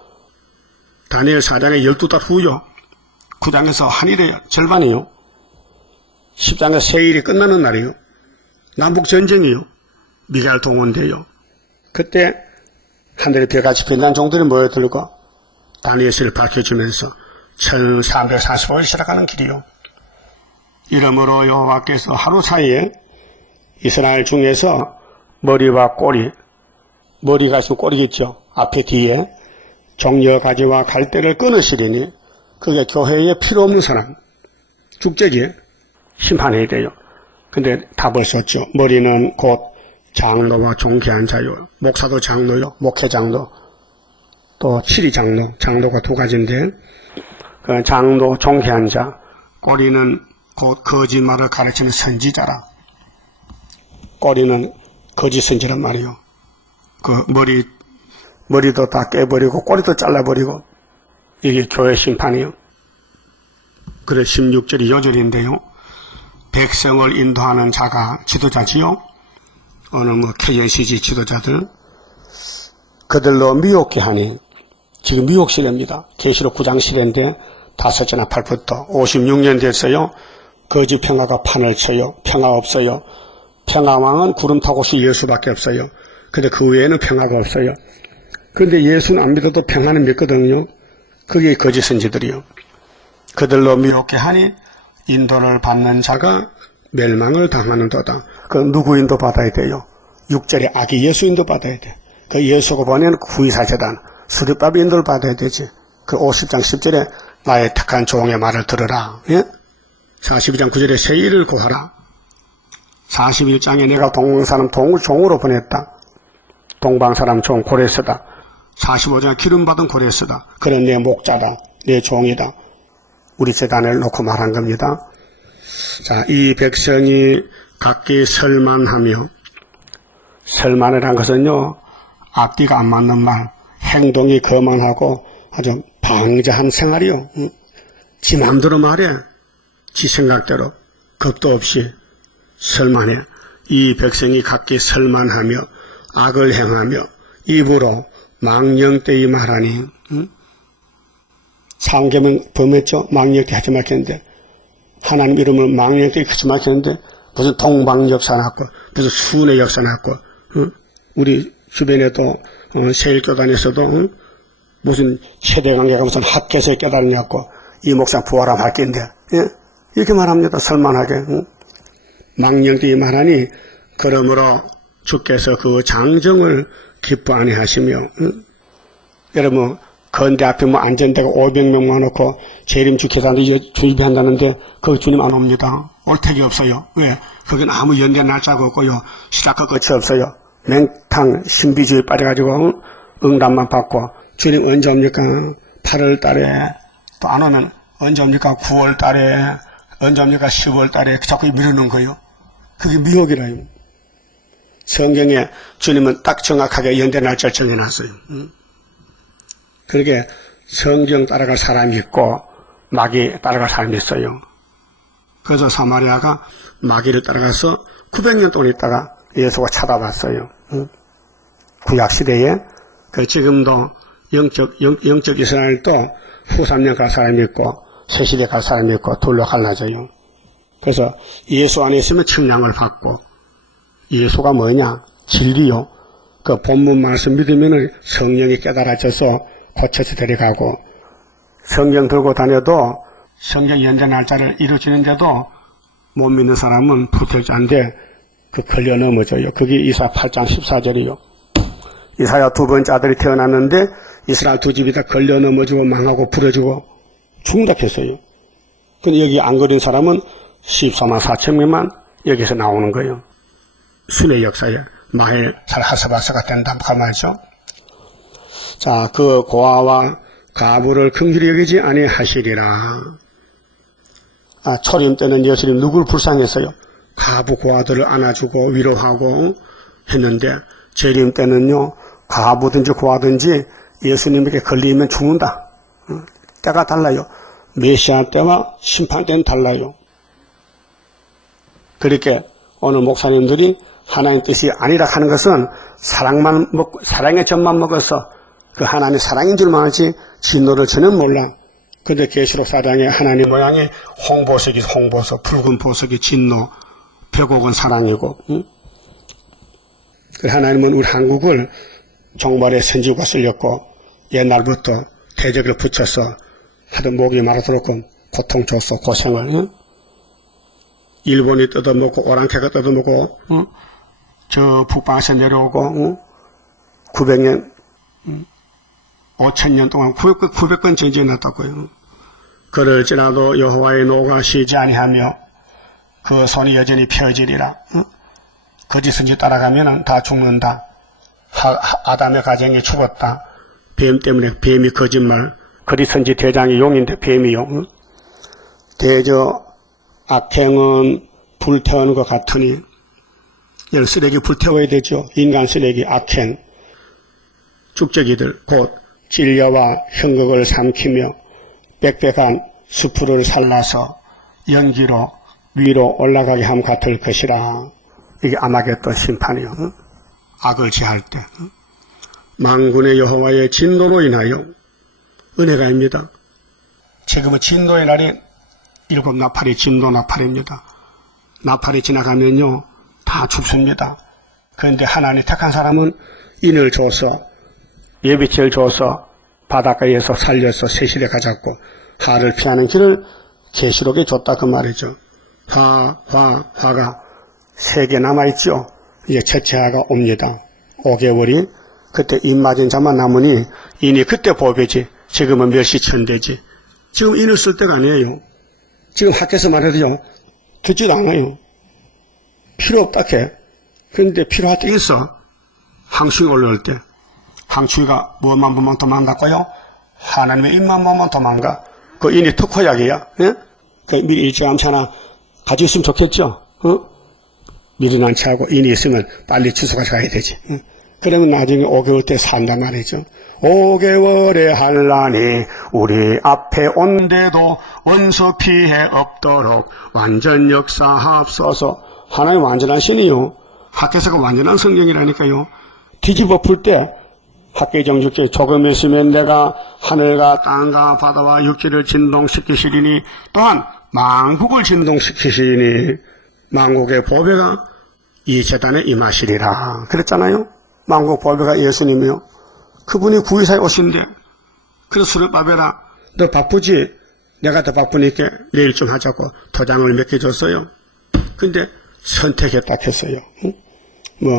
다니엘 4장에 12달 후요. 9장에서 한일의 절반이요. 10장에 세일이 끝나는 날이요. 남북전쟁이요. 미갈 동원돼요. 그때 하늘에 별같이 빛난 종들이 모여들고 다니엘서를 밝혀주면서 1345일 시작하는 길이요. 이러므로 여호와께서 하루 사이에 이스라엘 중에서 머리와 꼬리, 머리가 있으면 꼬리겠죠. 앞에 뒤에 종려가지와 갈대를 끊으시리니 그게 교회에 필요 없는 사람, 죽재기 심판해야 돼요. 근데 답을 썼죠. 머리는 곧 장로와 종교한 자요. 목사도 장로요. 목회장로. 또 치리장로. 장로가 두 가지인데 그 장로 종교한 자. 꼬리는 곧 거짓말을 가르치는 선지자라. 꼬리는 거짓 선지란 말이요. 그 머리도 다 깨버리고 꼬리도 잘라버리고 이게 교회 심판이요. 그래 16절이 요절인데요. 백성을 인도하는 자가 지도자지요. 어느 KNCG 지도자들 그들로 미혹게 하니 지금 미혹 시대입니다. 계시록 9장 시대인데 5째나 8부터 56년 됐어요. 거짓 평화가 판을 쳐요. 평화 없어요. 평화왕은 구름 타고 수 예수밖에 없어요. 근데 그 외에는 평화가 없어요. 근데 예수는 안 믿어도 평화는 믿거든요. 그게 거짓 선지들이요. 그들로 미혹게 하니 인도를 받는 자가 멸망을 당하는도다. 그 누구 인도 받아야 돼요? 6절에 아기 예수 인도 받아야 돼. 그 예수가 보내는 구의사재단 수리밥 인도를 받아야 되지. 그 50장 10절에 나의 택한 종의 말을 들으라. 예? 42장 9절에 새 일을 구하라. 41장에 내가 동방사람 동을 종으로 보냈다. 동방사람 종 고레스다. 45장에 기름받은 고레스다. 그는 내 목자다. 내 종이다. 우리 재단을 놓고 말한 겁니다. 자, 이 백성이 각기 설만하며, 설만이란 것은요, 앞뒤가 안 맞는 말, 행동이 거만하고 아주 방자한 생활이요. 지 마음대로 말해. 지 생각대로. 겁도 없이 설만해. 이 백성이 각기 설만하며, 악을 행하며, 입으로 망령되이 말하니, 상계명 범했죠? 망령되이 하지 말겠는데. 하나님 이름을 망령되이 하지 말겠는데. 무슨 동방 역사 났고, 무슨 순회 역사 났고, 우리 주변에도, 세일교단에서도, 무슨 세대관계가 무슨 학교에서 깨달았냐고, 이 목사 부활함 할 겐데, 예? 이렇게 말합니다. 설만하게. 망령되이 말하니, 그러므로 주께서 그 장정을 기뻐 아니하시며, 여러분, 건대 앞에 뭐 안전대가 500명만 놓고 재림주 계산도 준비한다는데 거기 주님 안 옵니다. 올 택이 없어요. 왜? 거기는 아무 연대 날짜가 없고요. 시작과 끝이 없어요. 맹탕 신비주의 빠져가지고 응답만 받고 주님 언제 옵니까? 8월 달에 또 안 오면 언제 옵니까? 9월 달에 언제 옵니까? 10월 달에 자꾸 미루는 거예요. 그게 미혹이라요. 성경에 주님은 딱 정확하게 연대 날짜를 정해놨어요. 그렇게 성경 따라갈 사람이 있고 마귀 따라갈 사람이 있어요. 그래서 사마리아가 마귀를 따라가서 900년 동안 있다가 예수가 찾아왔어요. 구약시대에 지금도 영적 이스라엘도 후 3년 갈 사람이 있고 새시대 갈 사람이 있고 둘로 갈라져요. 그래서 예수 안에 있으면 측량을 받고 예수가 뭐냐? 진리요. 그 본문 말씀 믿으면 성령이 깨달아져서 고쳐서 데려가고 성경 들고 다녀도 성경 연재 날짜를 이루어지는데도 못 믿는 사람은 부태자인데 걸려 넘어져요. 그게 이사야 8장 14절이요. 이사야 두 번째 아들이 태어났는데 이스라엘 두 집이 다 걸려 넘어지고 망하고 부러지고 죽는다 했어요. 근데 여기 안 걸린 사람은 14만 4천 명만 여기서 나오는 거예요. 순의 역사에 마헬 살하스바스가 된다 그 말이죠. 자, 그 고아와 가부를 긍휼히 여기지 아니하시리라. 초림 때는 예수님 누구를 불쌍했어요? 가부 고아들을 안아주고 위로하고 했는데 재림 때는요, 가부든지 고아든지 예수님에게 걸리면 죽는다. 때가 달라요. 메시아 때와 심판 때는 달라요. 그렇게 오늘 목사님들이 하나님 뜻이 아니라 하는 것은 사랑만 먹고 사랑의 젖만 먹어서 그 하나님 사랑인 줄만 알지 진노를 전혀 몰라. 근데 계시록 4장에 하나님 모양이 홍보석이 홍보석, 붉은 보석이 진노, 벽옥은 사랑이고. 하나님은 우리 한국을 종말의 선지구가 쓸렸고 옛날부터 대적을 붙여서 하도 목이 마르도록 고통 줬어. 고생을. 일본이 뜯어먹고 오랑캐가 뜯어먹고 저 북방에서 내려오고 900년 5,000년 동안 900번 전쟁이 났다고요. 그럴지라도 여호와의 노가 쉬지 아니하며 그 손이 여전히 펴지리라. 거짓선지 따라가면 다 죽는다. 아담의 가정이 죽었다. 뱀 때문에 뱀이 거짓말. 거짓선지 대장이 용인데 뱀이요. 대저 악행은 불태우는 것 같으니 쓰레기 불태워야 되죠. 인간 쓰레기 악행. 죽적이들 곧 진려와 형극을 삼키며 빽빽한 수풀을 살라서 연기로 위로 올라가게 함 같을 것이라. 이게 아마겟돈 심판이요. 악을 제할 때 만군의 여호와의 진노로 인하여 은혜가입니다. 지금은 진노의 날이 7나팔이 진노 나팔입니다. 나팔이 지나가면요 다 죽습니다. 그런데 하나님 택한 사람은 인을 줘서 예비치를 줘서 바닷가에서 살려서 새시대 가졌고 화를 피하는 길을 계시록에 줬다 그 말이죠. 화가 3개 남아있죠. 이제 첫째 화가 옵니다. 5개월이 그때 입 맞은 자만 남으니 인이 그때 보배지. 지금은 멸시천대지. 지금 인을 쓸 때가 아니에요. 지금 학교에서 말해도요 듣지도 않아요. 필요 없다 해. 그런데 필요할 때 있어. 항충이 올라올 때. 항충이가 무엇만 보면 도망갈까요? 하나님의 입만 보면 도망가. 그 인이 특효약이야. 예? 그 미리 일찌감치 하나 가지고 있으면 좋겠죠. 미리 난치하고 인이 있으면 빨리 주소가 가야 되지. 그러면 나중에 5개월 때 산단 말이죠. 5개월의 한란이 우리 앞에 온데도 원수 피해 없도록 완전 역사하옵소서. 하나님 완전한 신이요. 학교에서가 완전한 성경이라니까요. 뒤집어 풀 때 학계 정직제 조금 있으면 내가 하늘과 땅과 바다와 육지를 진동시키시리니 또한 만국을 진동시키시리니 만국의 보배가 이 재단에 임하시리라. 그랬잖아요. 만국 보배가 예수님이요. 그분이 구의사에 오신대. 그래서 수르바벨아 너 바쁘지? 내가 더 바쁘니까 내일 좀 하자고 도장을 몇 개 줬어요. 근데 선택했다 했어요.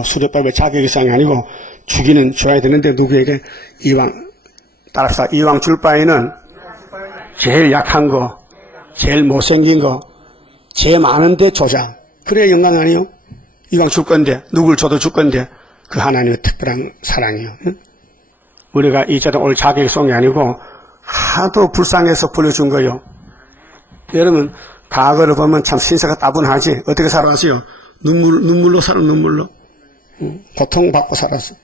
수르바벨 자격 이상이 아니고 주기는 줘야 되는데 누구에게 이왕 따라서 이왕 줄 바에는 제일 약한 거, 제일 못생긴 거, 제일 많은데 조자. 그래야 영광 아니요? 이왕 줄 건데, 누굴 줘도 줄 건데, 그 하나님의 특별한 사랑이요. 응? 우리가 이 자리에 올 자격송이 아니고, 하도 불쌍해서 불러준 거요. 여러분, 과거를 보면 참 신세가 따분하지. 어떻게 살아왔어요? 눈물로 살아, 눈물로. 고통받고 살았어.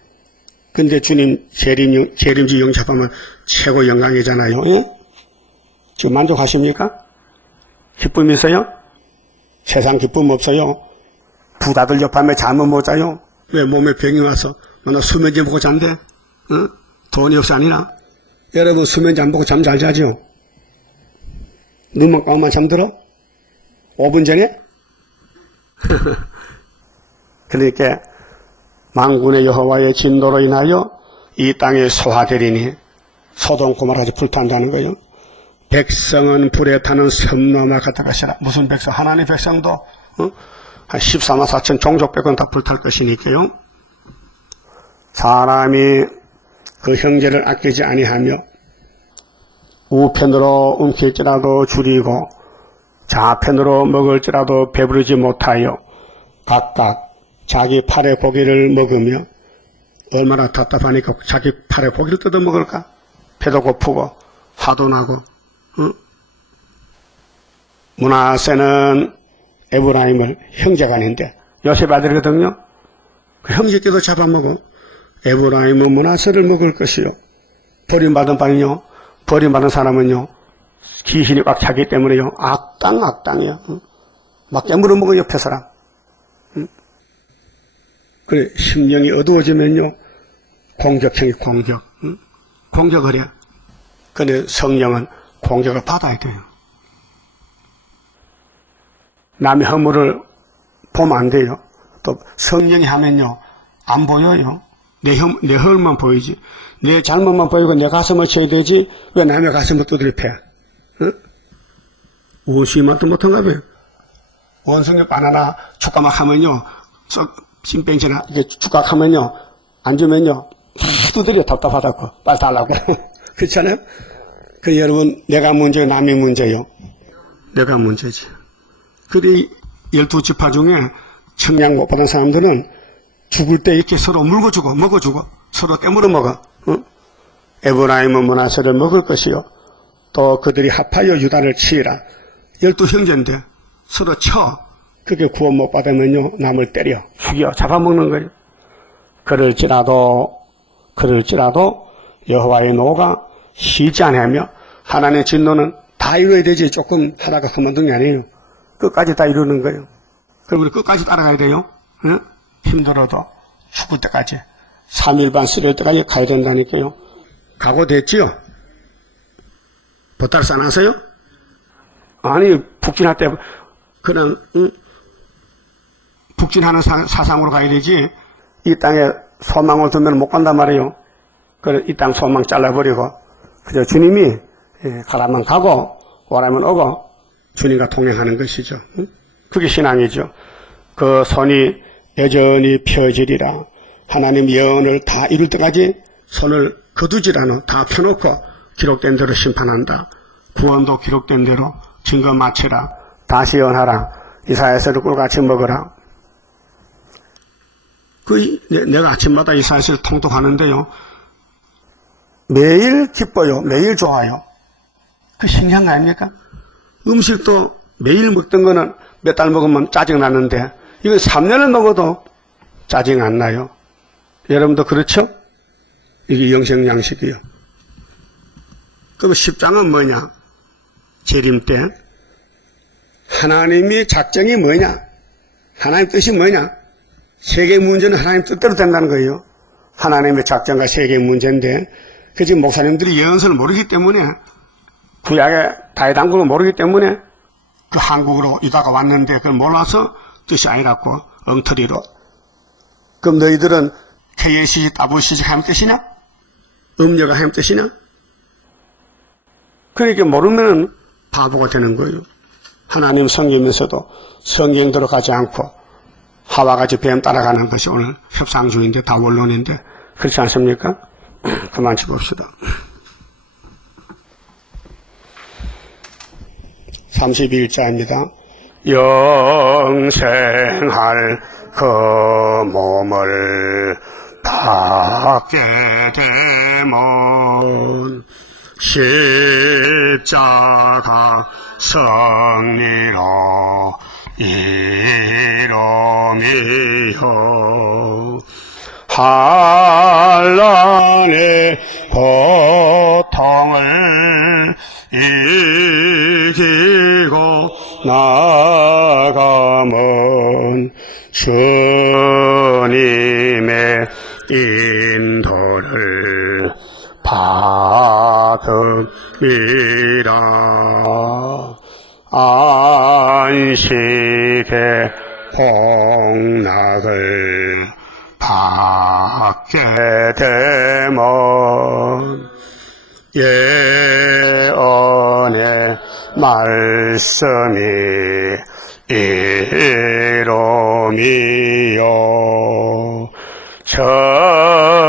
근데 주님 재림주 영접하면 최고 영광이잖아요. 예? 지금 만족하십니까? 기쁨 있어요? 세상 기쁨 없어요? 부자들 옆밤에 잠은 못 자요? 왜 몸에 병이 와서 나 수면제 먹고 잔대? 어? 돈이 없어 아니라? 여러분 수면제 안 먹고 잠 잘 자죠? 눈만 감으면 잠들어? 5분 전에? 그러니까 만군의 여호와의 진노로 인하여 이 땅이 소화되리니 소돔 고모라까지 불탄다는 거예요. 백성은 불에 타는 섬나마 같을 것이라. 무슨 백성? 하나님 백성도 한 14만 4천 종족 빼고는 다 불탈 것이니까요. 사람이 그 형제를 아끼지 아니하며 우편으로 움킬지라도 줄이고 좌편으로 먹을지라도 배부르지 못하여 각각 자기 팔의 고기를 먹으며 얼마나 답답하니까 자기 팔의 고기를 뜯어 먹을까? 배도 고프고 화도 나고. 응? 므낫세는 에브라임을 형제가 아닌데 요셉 아들이거든요. 그 형제끼도 잡아먹어. 에브라임은 므낫세를 먹을 것이요. 버림받은 바는요. 버림받은 사람은요. 귀신이 꽉 차기 때문에요. 악당이야. 응? 막 깨물어 먹어 옆에 사람. 응? 그래 심령이 어두워지면요. 공격형이 공격. 응? 공격을 해. 근데 성령은 공격을 받아야 돼요. 남의 허물을 보면 안 돼요. 또 성령이 하면요. 안 보여요. 내 허물만 보이지. 내 잘못만 보이고 내 가슴을 쳐야 되지. 왜 남의 가슴을 두드려 패? 응? 원수님한테 못한가 봐요. 원숭이 바나나 축가막 하면요. 찐뺑치나 이게 축각하면요. 안 주면요. 두드려 답답하다고. 빨리 달라고. 그렇잖아요? 그 여러분 내가 문제요 남이 문제요? 내가 문제지. 그래 12지파 중에 청량 못 받은 사람들은 죽을 때 이렇게 서로 물고 주고 먹어주고 서로 깨물어 먹어. 응? 에브라임은 므낫세를 먹을 것이요. 또 그들이 합하여 유다를 치리라. 12형제인데 서로 쳐. 그게 구원 못 받으면요 남을 때려 죽여 잡아먹는 거예요. 그럴지라도 여호와의 노가 쉬지 않으며 하나님의 진노는 다 이루어야 되지. 조금 하다가 그만둔 게 아니에요. 끝까지 다 이루는 거예요. 그럼 우리 끝까지 따라가야 돼요. 응? 힘들어도 죽을 때까지 3일 반 쓰릴 때까지 가야 된다니까요. 각오됐지요? 보따리 싸놨어요? 아니 북진할 때 그냥 북진하는 사상으로 가야 되지. 이 땅에 소망을 두면 못 간단 말이에요. 그래 이 땅 소망 잘라버리고 그저 주님이 가라면 가고 오라면 오고 주님과 동행하는 것이죠. 그게 신앙이죠. 그 손이 여전히 펴지리라. 하나님 예언을 다 이룰 때까지 손을 거두질 않아. 다 펴놓고 기록된 대로 심판한다. 구원도 기록된 대로 증거 마치라. 다시 예언하라. 이사야서를 꿀같이 먹으라. 내가 아침마다 이사야서를 통독하는데요. 매일 기뻐요. 매일 좋아요. 그 신기한 거 아닙니까? 음식도 매일 먹던 거는 몇 달 먹으면 짜증나는데 이거 3년을 먹어도 짜증 안 나요. 여러분도 그렇죠? 이게 영생양식이요. 그럼 10장은 뭐냐? 재림 때 하나님의 작정이 뭐냐? 하나님 뜻이 뭐냐? 세계 문제는 하나님 뜻대로 된다는 거예요. 하나님의 작정과 세계 문제인데 그 지금 목사님들이 예언서를 모르기 때문에 구약의 다이당국을 모르기 때문에 그 한국으로 유다가 왔는데 그걸 몰라서 뜻이 아니라고 엉터리로. 그럼 너희들은 KACG, WCG 하나님 뜻이냐? 음료가 하나님 뜻이냐? 그러니까 모르면 바보가 되는 거예요. 하나님 섬기면서도 성경대로 가지 않고 하와같이 뱀 따라가는 것이 오늘 협상주의인데 다 원론인데 그렇지 않습니까? 그만 집읍시다. 31자입니다. 영생할 그 몸을 받게 되면 십자가 승리로 이루미요. 한란의 고통을 이기고 나가면 주님의 인도를 받음이라. 안식의 복락을 받게 되면 예언의 말씀이 이루미요. 정마의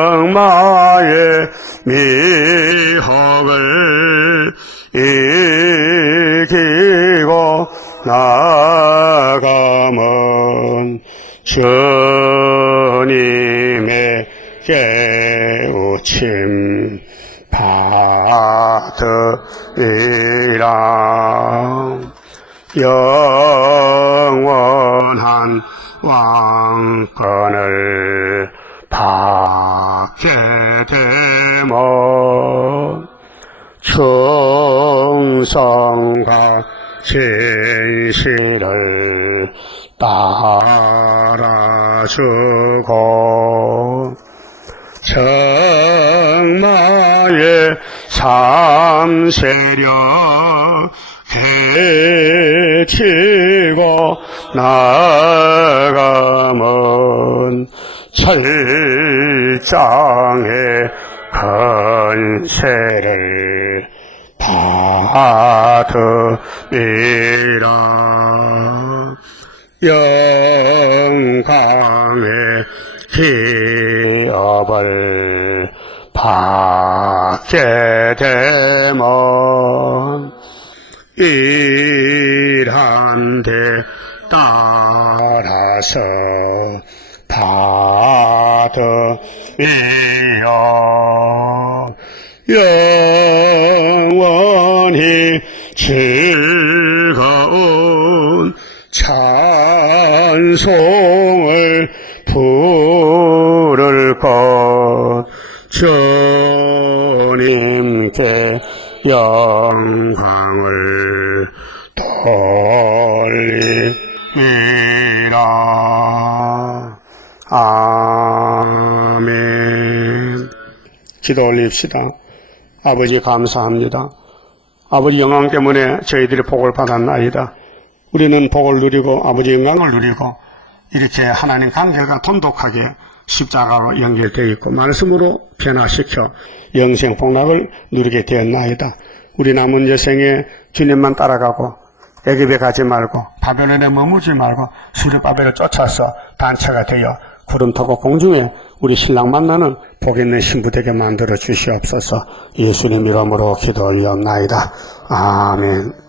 미혹을 이기고 나가면 주님의 깨우침 받으리라. 영원한 왕권을 받게 되면 충성과 진실을 따라주고 정마의 삼세력 해치고 나가면 철장의 건세를 받으리라. 영광의 기업을 받게 되면 일한 데 따라서 받으리요. 영원히 즐거운 찬송을 부를 것 주님께 영광을 돌리리라. 아멘. 기도 올립시다. 아버지 감사합니다. 아버지 영광 때문에 저희들이 복을 받았나이다. 우리는 복을 누리고 아버지 영광을 누리고 이렇게 하나님 관계가 돈독하게 십자가로 연결되어 있고 말씀으로 변화시켜 영생 복락을 누리게 되었나이다. 우리 남은 여생에 주님만 따라가고 애굽에 가지 말고 바벨론에 머무지 말고 수르바벨을 쫓아서 단체가 되어 구름 타고 공중에 우리 신랑 만나는 복 있는 신부 되게 만들어 주시옵소서. 예수님 이름으로 기도 올리옵나이다. 아멘.